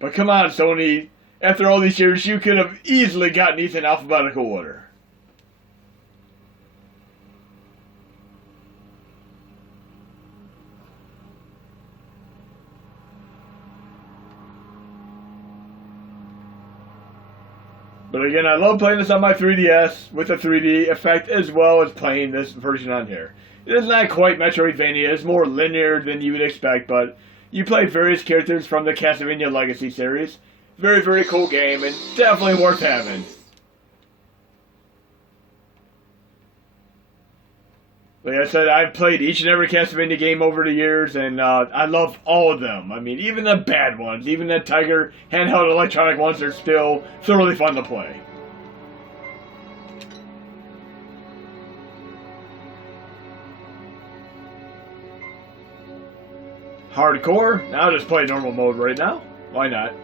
But come on, Sony. After all these years, you could have easily gotten these in alphabetical order. But again, I love playing this on my 3DS with the 3D effect, as well as playing this version on here. It is not quite Metroidvania, it's more linear than you would expect, but you play various characters from the Castlevania Legacy series. Very, very cool game, and definitely worth having. Like I said, I've played each and every Castlevania game over the years, and I love all of them. I mean, even the bad ones, even the Tiger handheld electronic ones, are still thoroughly fun to play. Hardcore? I'll just play normal mode right now. Why not?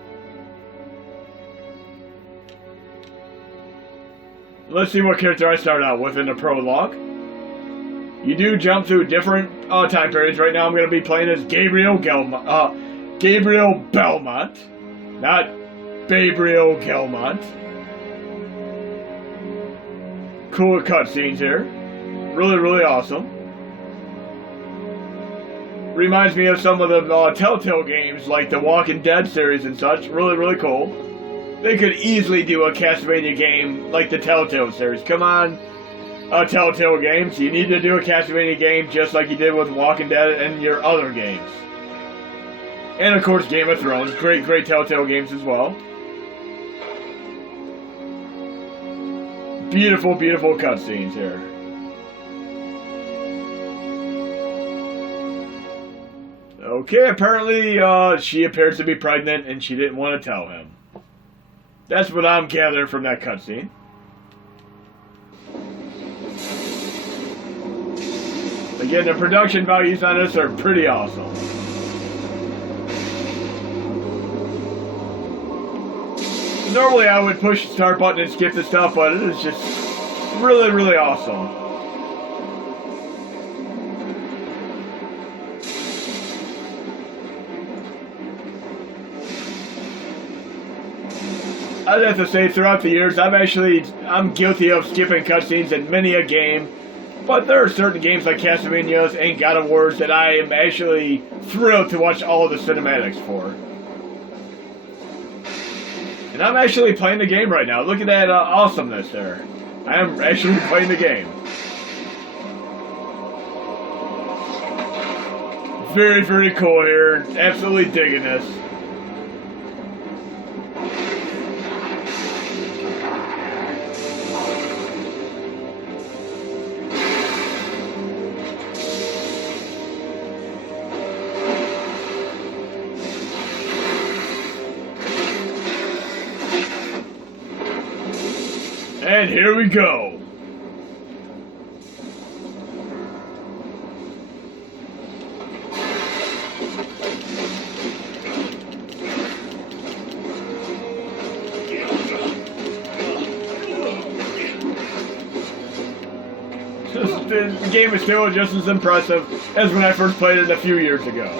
Let's see what character I start out with in the prologue. You do jump through different time periods. Right now I'm going to be playing as Gabriel Belmont. Not Gabriel Gelmont. Cool cutscenes here. Really, really awesome. Reminds me of some of the Telltale games, like the Walking Dead series and such. Really, really cool. They could easily do a Castlevania game like the Telltale series. Come on, Telltale games. You need to do a Castlevania game just like you did with Walking Dead and your other games. And of course, Game of Thrones. Great, great Telltale games as well. Beautiful, beautiful cutscenes here. Okay, apparently she appears to be pregnant and she didn't want to tell him. That's what I'm gathering from that cutscene. Again, the production values on this are pretty awesome. Normally I would push the start button and skip the stuff, but it is just really, really awesome. I'd have to say, throughout the years, I'm guilty of skipping cutscenes in many a game, but there are certain games like Castlevanias and God of Wars that I am actually thrilled to watch all of the cinematics for. And I'm actually playing the game right now. Look at that awesomeness there. I am actually playing the game. Very, very cool here. Absolutely digging this. And here we go. The game is still just as impressive as when I first played it a few years ago.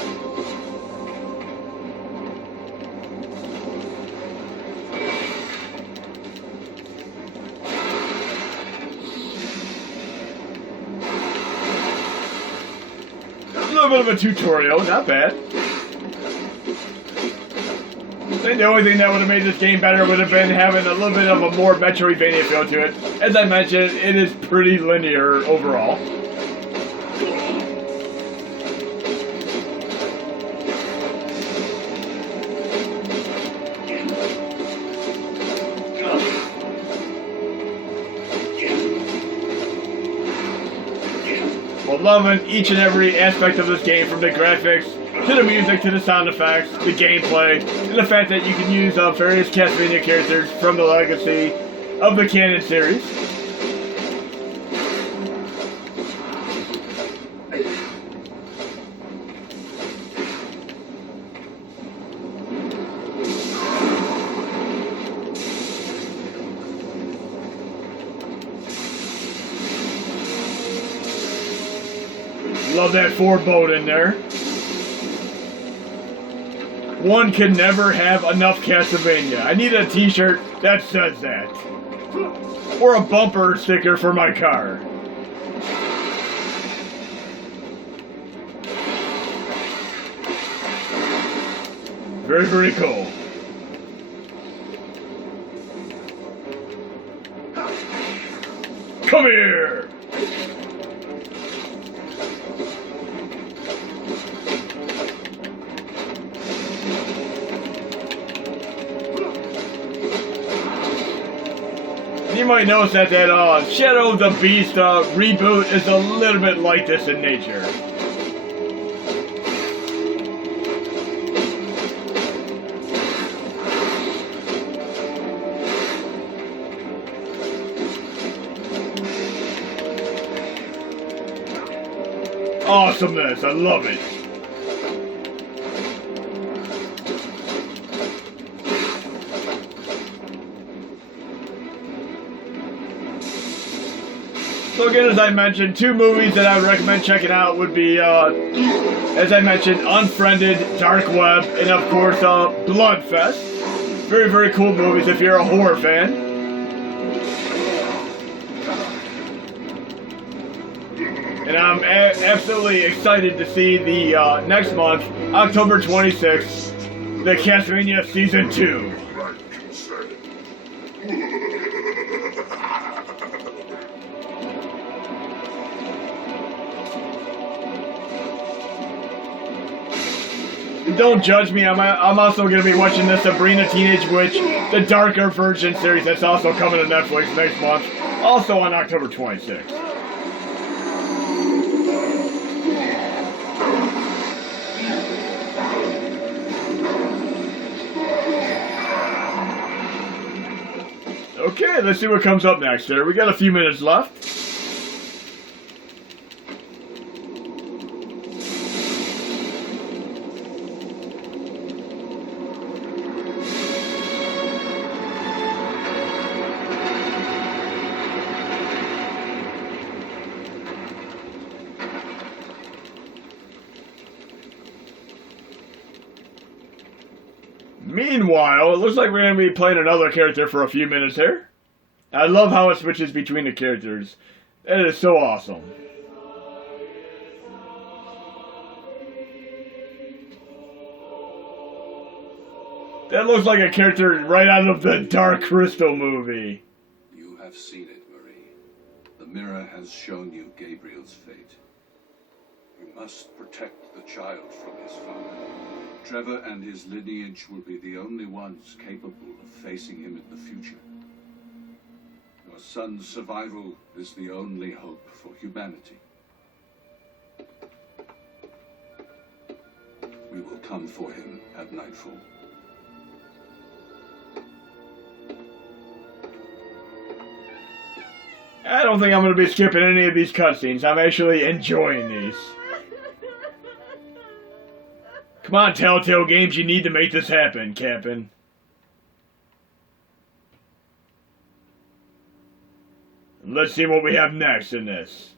A little bit of a tutorial, not bad. I think the only thing that would have made this game better would have been having a little bit of a more Metroidvania feel to it. As I mentioned, it is pretty linear overall. Well, loving each and every aspect of this game, from the graphics to the music to the sound effects, the gameplay, and the fact that you can use various Castlevania characters from the legacy of the canon series. Love that foreboding there. One can never have enough Castlevania. I need a t-shirt that says that. Or a bumper sticker for my car. Very, very cool. Come here! You might notice that Shadow of the Beast reboot is a little bit like this in nature. Awesomeness, I love it. So again, as I mentioned, two movies that I would recommend checking out would be, as I mentioned, Unfriended, Dark Web, and of course, Bloodfest. Very, very cool movies if you're a horror fan. And I'm absolutely excited to see the next month, October 26th, the Castlevania Season 2. Don't judge me, I'm also going to be watching the Sabrina Teenage Witch, the darker version series that's also coming to Netflix next month, also on October 26th. Okay, let's see what comes up next here. We got a few minutes left. Meanwhile, it looks like we're going to be playing another character for a few minutes here. I love how it switches between the characters. That is so awesome. That looks like a character right out of the Dark Crystal movie. You have seen it, Marie. The mirror has shown you Gabriel's fate. You must protect the child from his father. Trevor and his lineage will be the only ones capable of facing him in the future. Your son's survival is the only hope for humanity. We will come for him at nightfall. I don't think I'm going to be skipping any of these cutscenes. I'm actually enjoying these. Come on, Telltale Games, you need to make this happen, Captain. Let's see what we have next in this.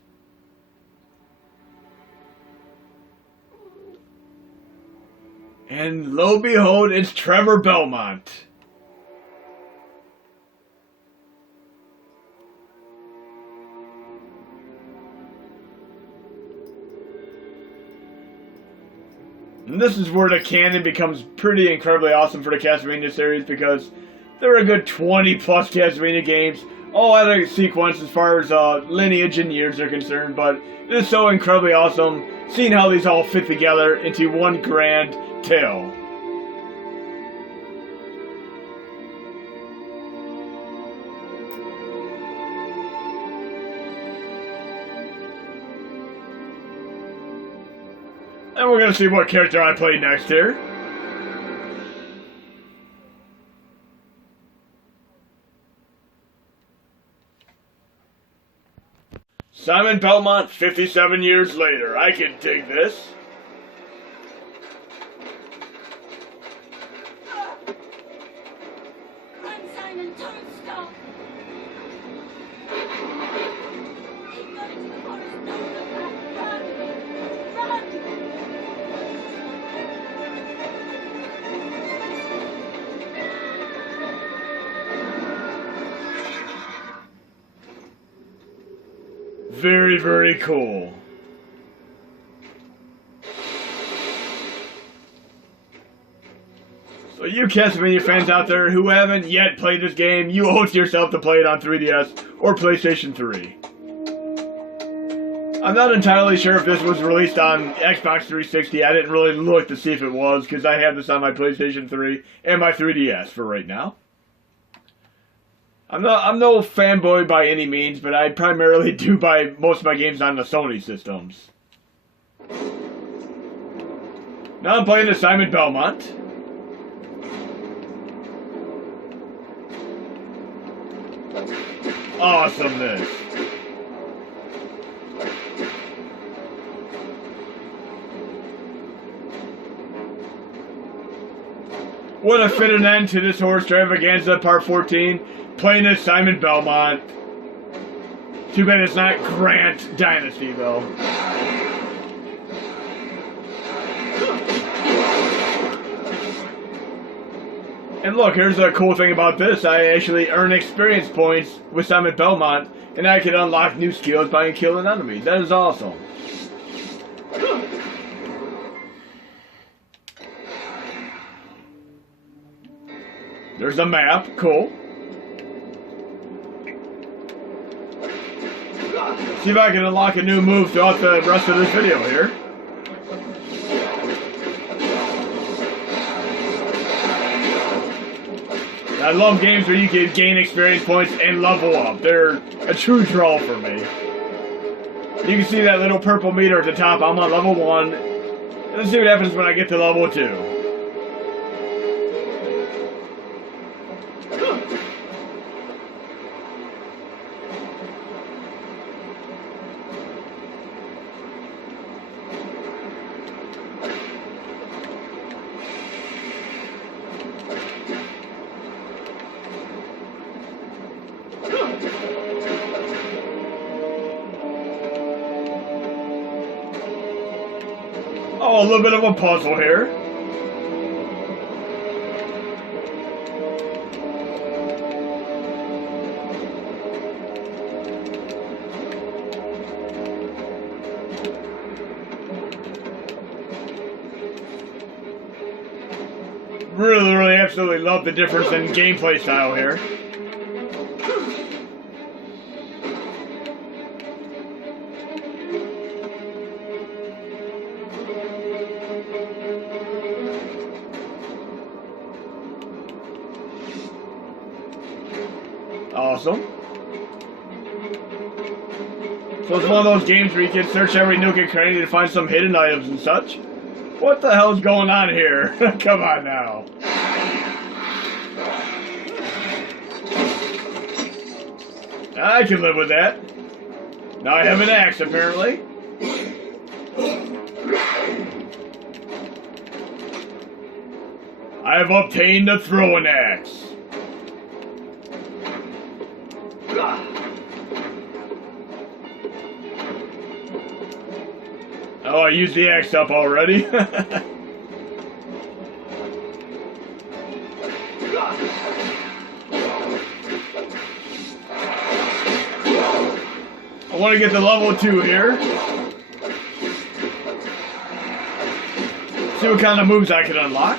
And lo and behold, it's Trevor Belmont. And this is where the canon becomes pretty incredibly awesome for the Castlevania series, because there are a good 20 plus Castlevania games, all out of sequence as far as lineage and years are concerned, but it is so incredibly awesome seeing how these all fit together into one grand tale. And we're going to see what character I play next here. Simon Belmont, 57 years later. I can dig this. Run, Simon, don't stop. Keep going to the forest. Don't look back. Run. Run. Very, very cool. So you Castlevania fans out there who haven't yet played this game, you owe it to yourself to play it on 3DS or PlayStation 3. I'm not entirely sure if this was released on Xbox 360. I didn't really look to see if it was, because I have this on my PlayStation 3 and my 3DS for right now. I'm no fanboy by any means, but I primarily do buy most of my games on the Sony systems. Now I'm playing as Simon Belmont. Awesomeness. What a fit an end to this horse Stravaganza Part 14. Playing as Simon Belmont. Too bad it's not Grant Dynasty, though. And look, here's a cool thing about this. I actually earn experience points with Simon Belmont, and I can unlock new skills by killing enemies. That is awesome. There's a map. Cool. See if I can unlock a new move throughout the rest of this video here. I love games where you can gain experience points and level up. They're a true draw for me. You can see that little purple meter at the top. I'm on level 1. Let's see what happens when I get to level 2. Oh, a little bit of a puzzle here. Really, absolutely love the difference in gameplay style here. Awesome. So it's one of those games where you can search every nook and cranny to find some hidden items and such. What the hell's going on here? Come on now. I can live with that. Now I have an axe, apparently. I have obtained a throwing axe. Oh, I used the axe up already. I want to get to level 2 here. See what kind of moves I can unlock.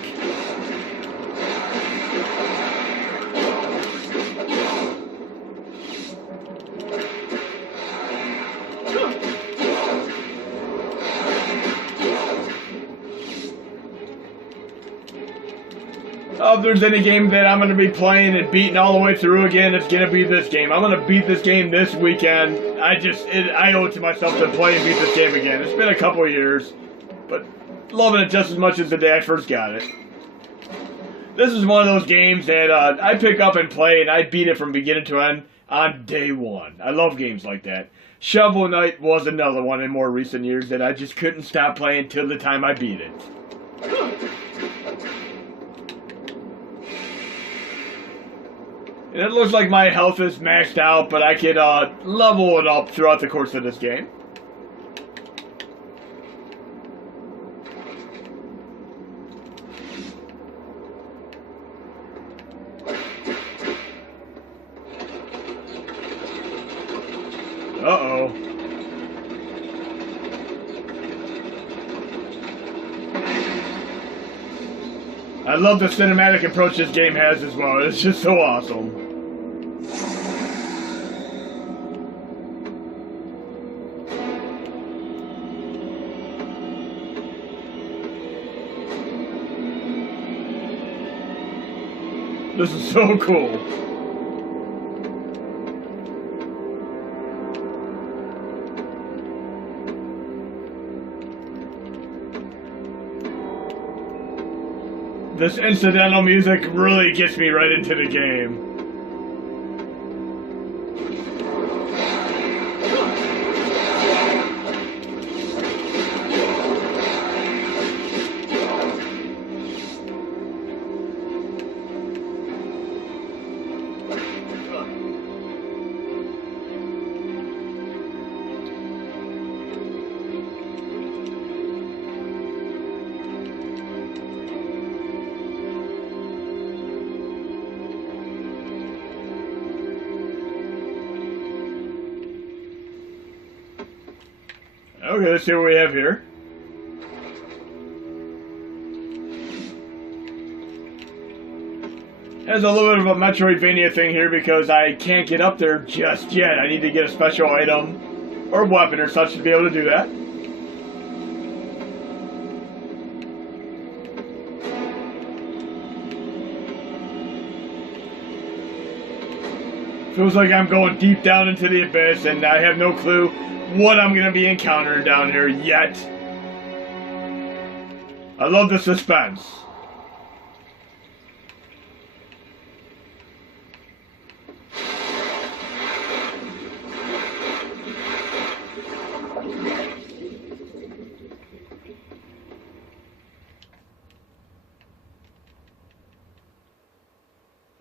If there's any game that I'm going to be playing and beating all the way through again, it's going to be this game. I'm going to beat this game this weekend. I owe it to myself to play and beat this game again. It's been a couple of years, but loving it just as much as the day I first got it. This is one of those games that I pick up and play, and I beat it from beginning to end on day one. I love games like that. Shovel Knight was another one in more recent years that I just couldn't stop playing till the time I beat it. And it looks like my health is maxed out, but I could level it up throughout the course of this game. Uh-oh. I love the cinematic approach this game has as well. It's just so awesome. This is so cool. This incidental music really gets me right into the game. Okay, let's see what we have here. There's a little bit of a Metroidvania thing here because I can't get up there just yet. I need to get a special item or weapon or such to be able to do that. Feels like I'm going deep down into the abyss and I have no clue what I'm going to be encountering down here yet. I love the suspense.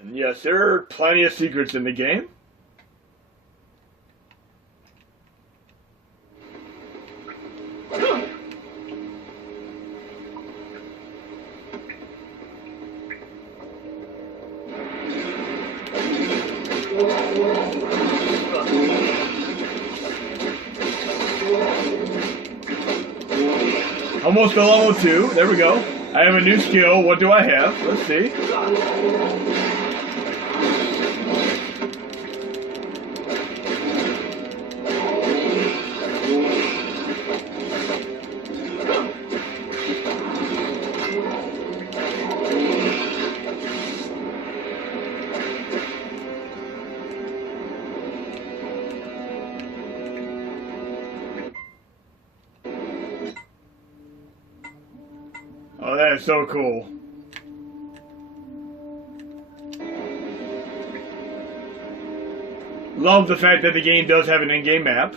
And yes, there are plenty of secrets in the game. Almost to level 2. There we go. I have a new skill. What do I have? Let's see. Oh, that is so cool. Love the fact that the game does have an in-game map.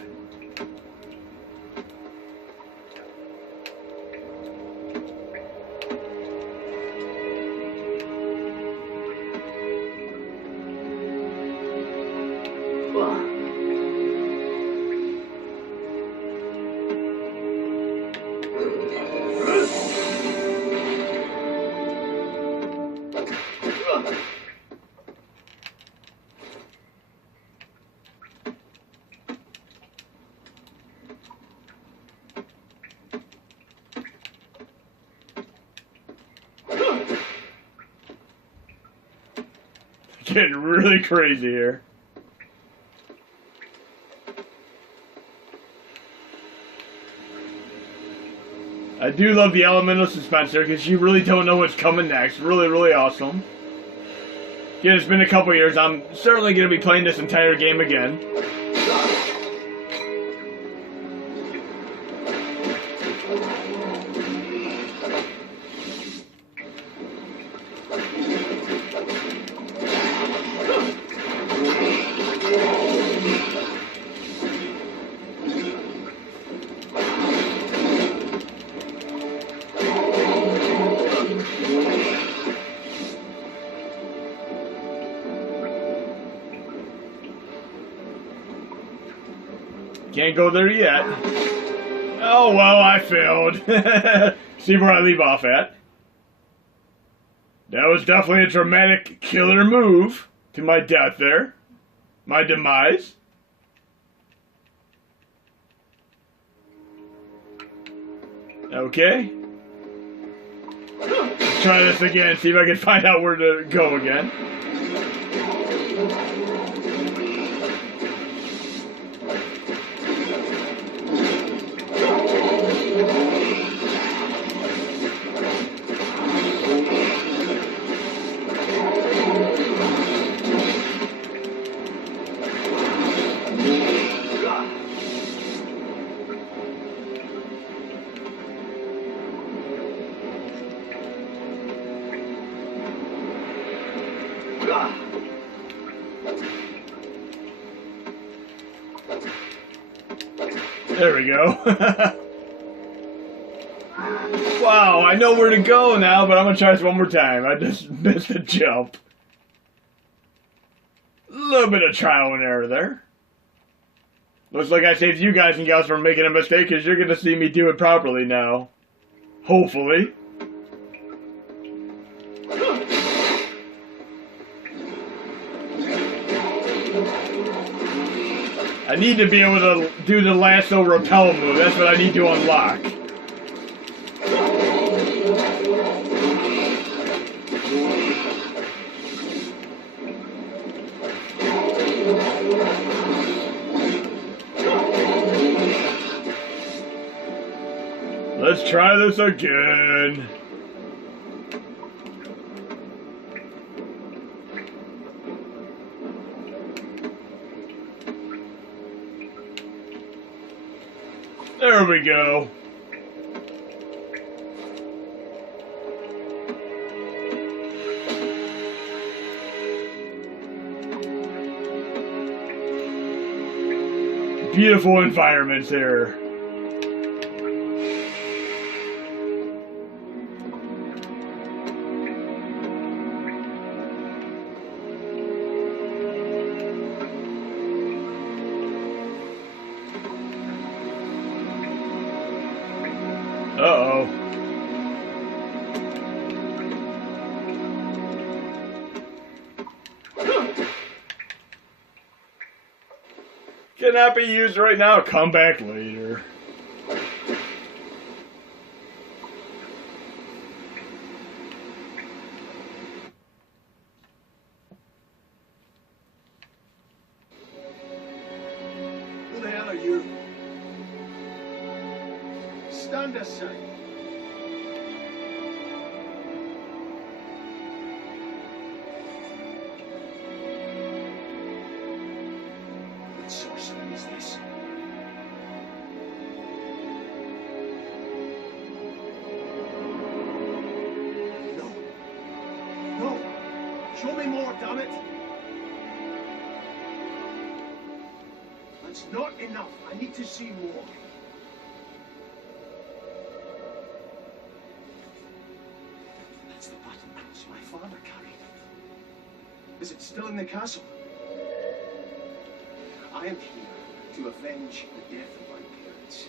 Getting really crazy here. I do love the elemental dispenser because you really don't know what's coming next. Really, really awesome. Yeah, it's been a couple years. I'm certainly going to be playing this entire game again. Can't go there yet. Oh, well, I failed. See where I leave off at. That was definitely a dramatic killer move to my death there. My demise. Okay. Let's try this again, see if I can find out where to go again. There we go. Wow, I know where to go now, but I'm going to try this one more time. I just missed the jump. A little bit of trial and error there. Looks like I saved you guys and gals from making a mistake, because you're going to see me do it properly now. Hopefully. I need to be able to do the lasso repel move. That's what I need to unlock. Let's try this again. There we go. Beautiful environments here. Uh-oh. Cannot be used right now. Come back later. Who the hell are you? Stand aside. What sorcery is this? No. No. Show me more, damn it. That's not enough. I need to see more. That's the battle axe my father carried. Is it still in the castle? I am here to avenge the death of my parents.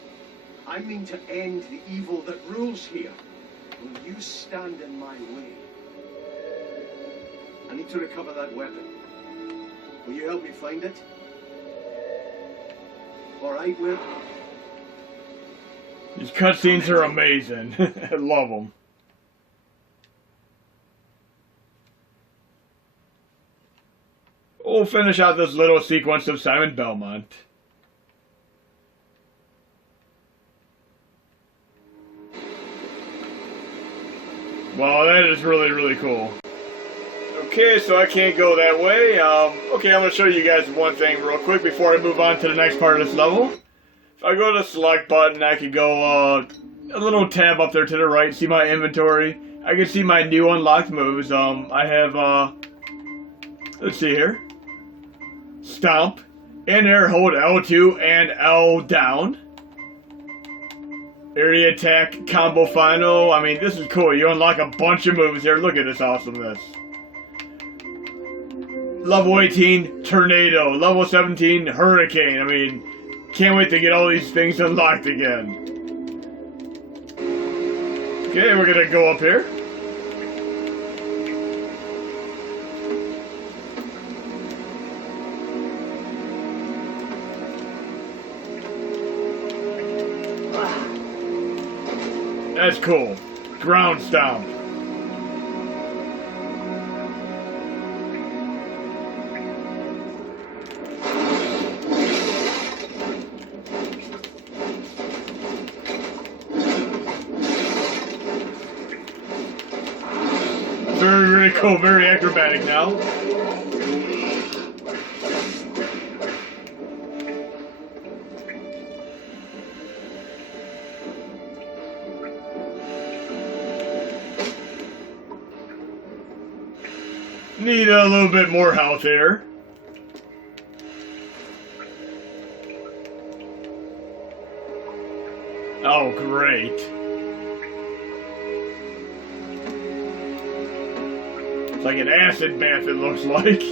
I mean to end the evil that rules here. Will you stand in my way? I need to recover that weapon. Will you help me find it? All right, Will. These cutscenes are amazing. I love them. We'll finish out this little sequence of Simon Belmont. Wow, that is really, really cool. Okay, so I can't go that way. Okay, I'm going to show you guys one thing real quick before I move on to the next part of this level. If I go to the select button, I can go a little tab up there to the right, see my inventory. I can see my new unlocked moves. I have, let's see here. Stomp. In there, hold L2 and L down. Area attack, combo final. I mean, this is cool. You unlock a bunch of moves here. Look at this awesomeness. Level 18, Tornado. Level 17, Hurricane. I mean, can't wait to get all these things unlocked again. Okay, we're gonna go up here. That's cool. Ground stomp. Very, very cool. Very acrobatic now. Need a little bit more health here. Oh, great. It's like an acid bath, it looks like.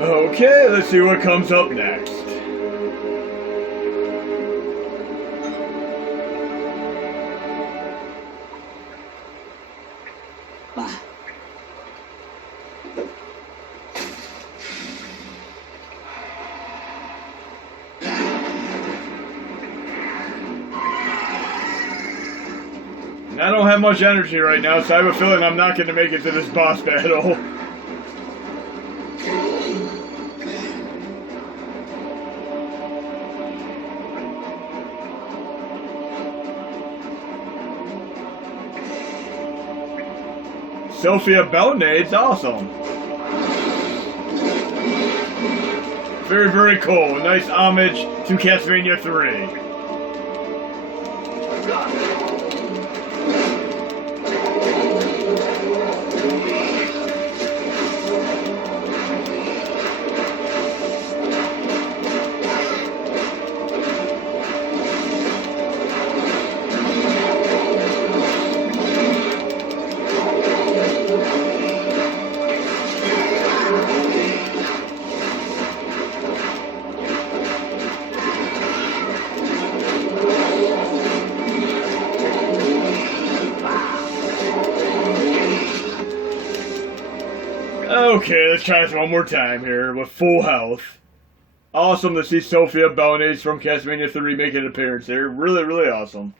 Okay, let's see what comes up next. I don't have much energy right now, so I have a feeling I'm not going to make it to this boss battle. Sophia Belnade's awesome. Very, very cool. Nice homage to Castlevania 3. Okay, let's try this one more time here with full health. Awesome to see Sophia Bones from Castlevania 3 make an appearance here. Really, really awesome.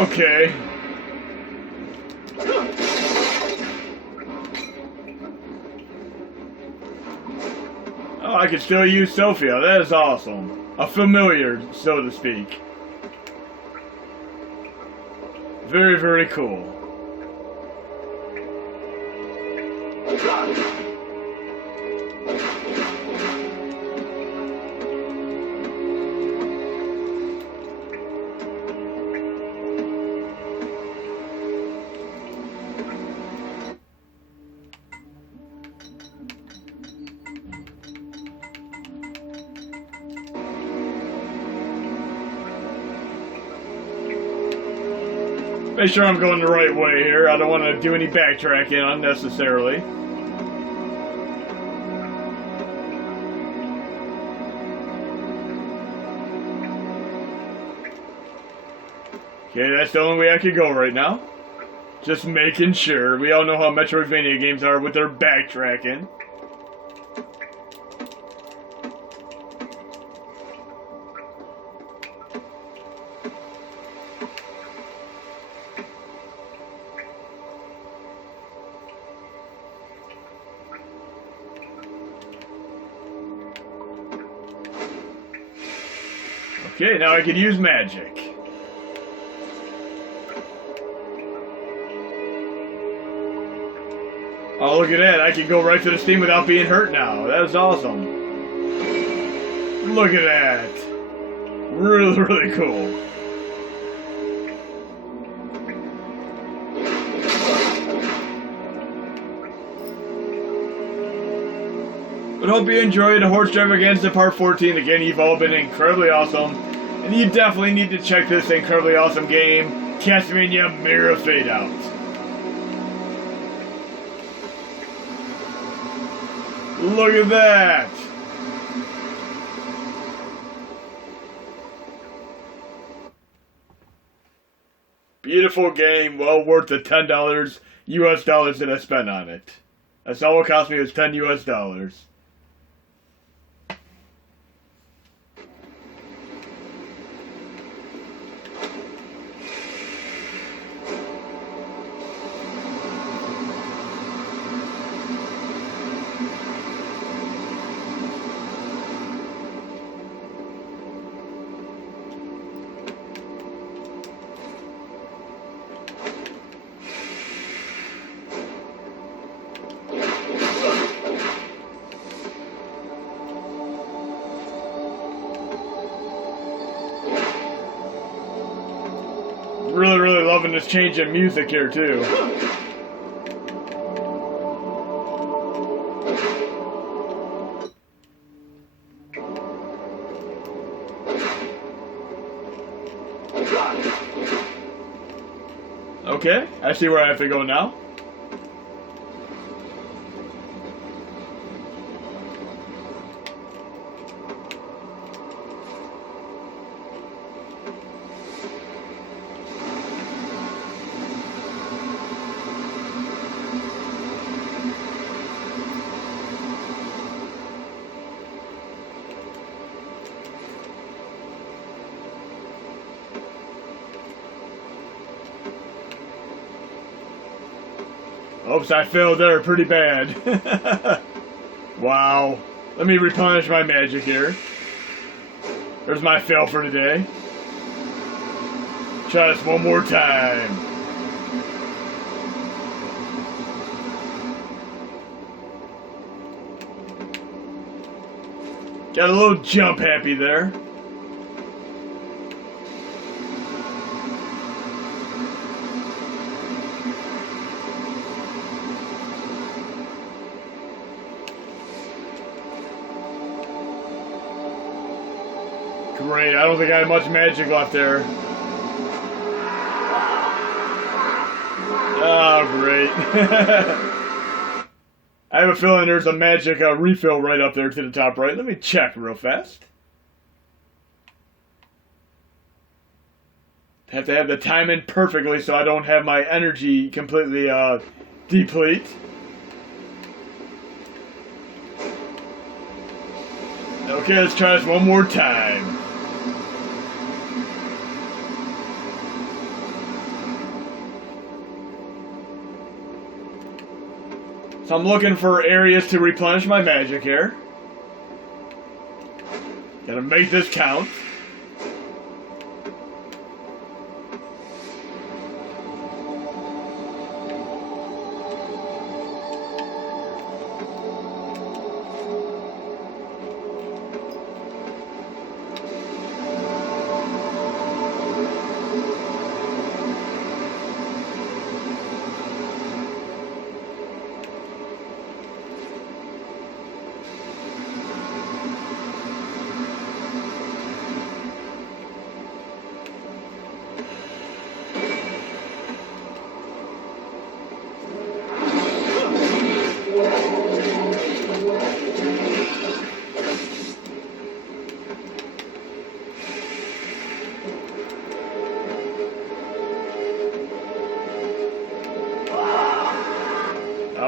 Okay. Oh, I can still use Sophia. That is awesome. A familiar, so to speak. Very, very cool. Make sure I'm going the right way here. I don't want to do any backtracking unnecessarily. Okay, that's the only way I could go right now. Just making sure. We all know how Metroidvania games are with their backtracking. Okay, now I can use magic. Oh, look at that. I can go right to the steam without being hurt now. That is awesome. Look at that. Really, really cool. But hope you enjoyed Horse Stravaganza Part 14. Again, you've all been incredibly awesome. And you definitely need to check this incredibly awesome game, Castlevania Mirror of Fate, out. Look at that! Beautiful game, well worth the $10 US dollars that I spent on it. That's all it cost me was $10 US dollars. Really loving this change in music here too. Okay, I see where I have to go now. Oops, I failed there pretty bad. Wow. Let me replenish my magic here. There's my fail for today. Try this one more time. Got a little jump happy there. Great, I don't think I have much magic left there. Oh, great. I have a feeling there's a magic refill right up there to the top right. Let me check real fast. Have to have the timing perfectly so I don't have my energy completely deplete. Okay, let's try this one more time. So I'm looking for areas to replenish my magic here. Gotta make this count.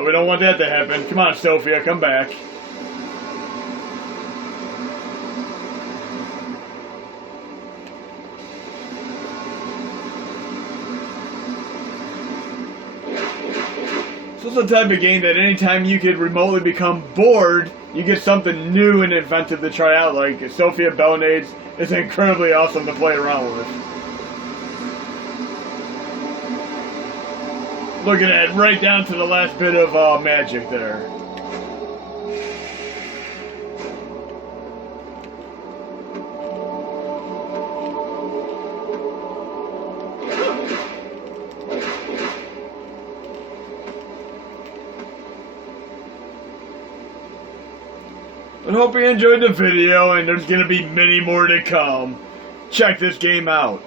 We don't want that to happen. Come on, Sophia, come back. So it's the type of game that anytime you could remotely become bored, you get something new and inventive to try out. Like Sophia Bellnades is incredibly awesome to play around with. Look at that, right down to the last bit of magic there. I hope you enjoyed the video, and there's going to be many more to come. Check this game out.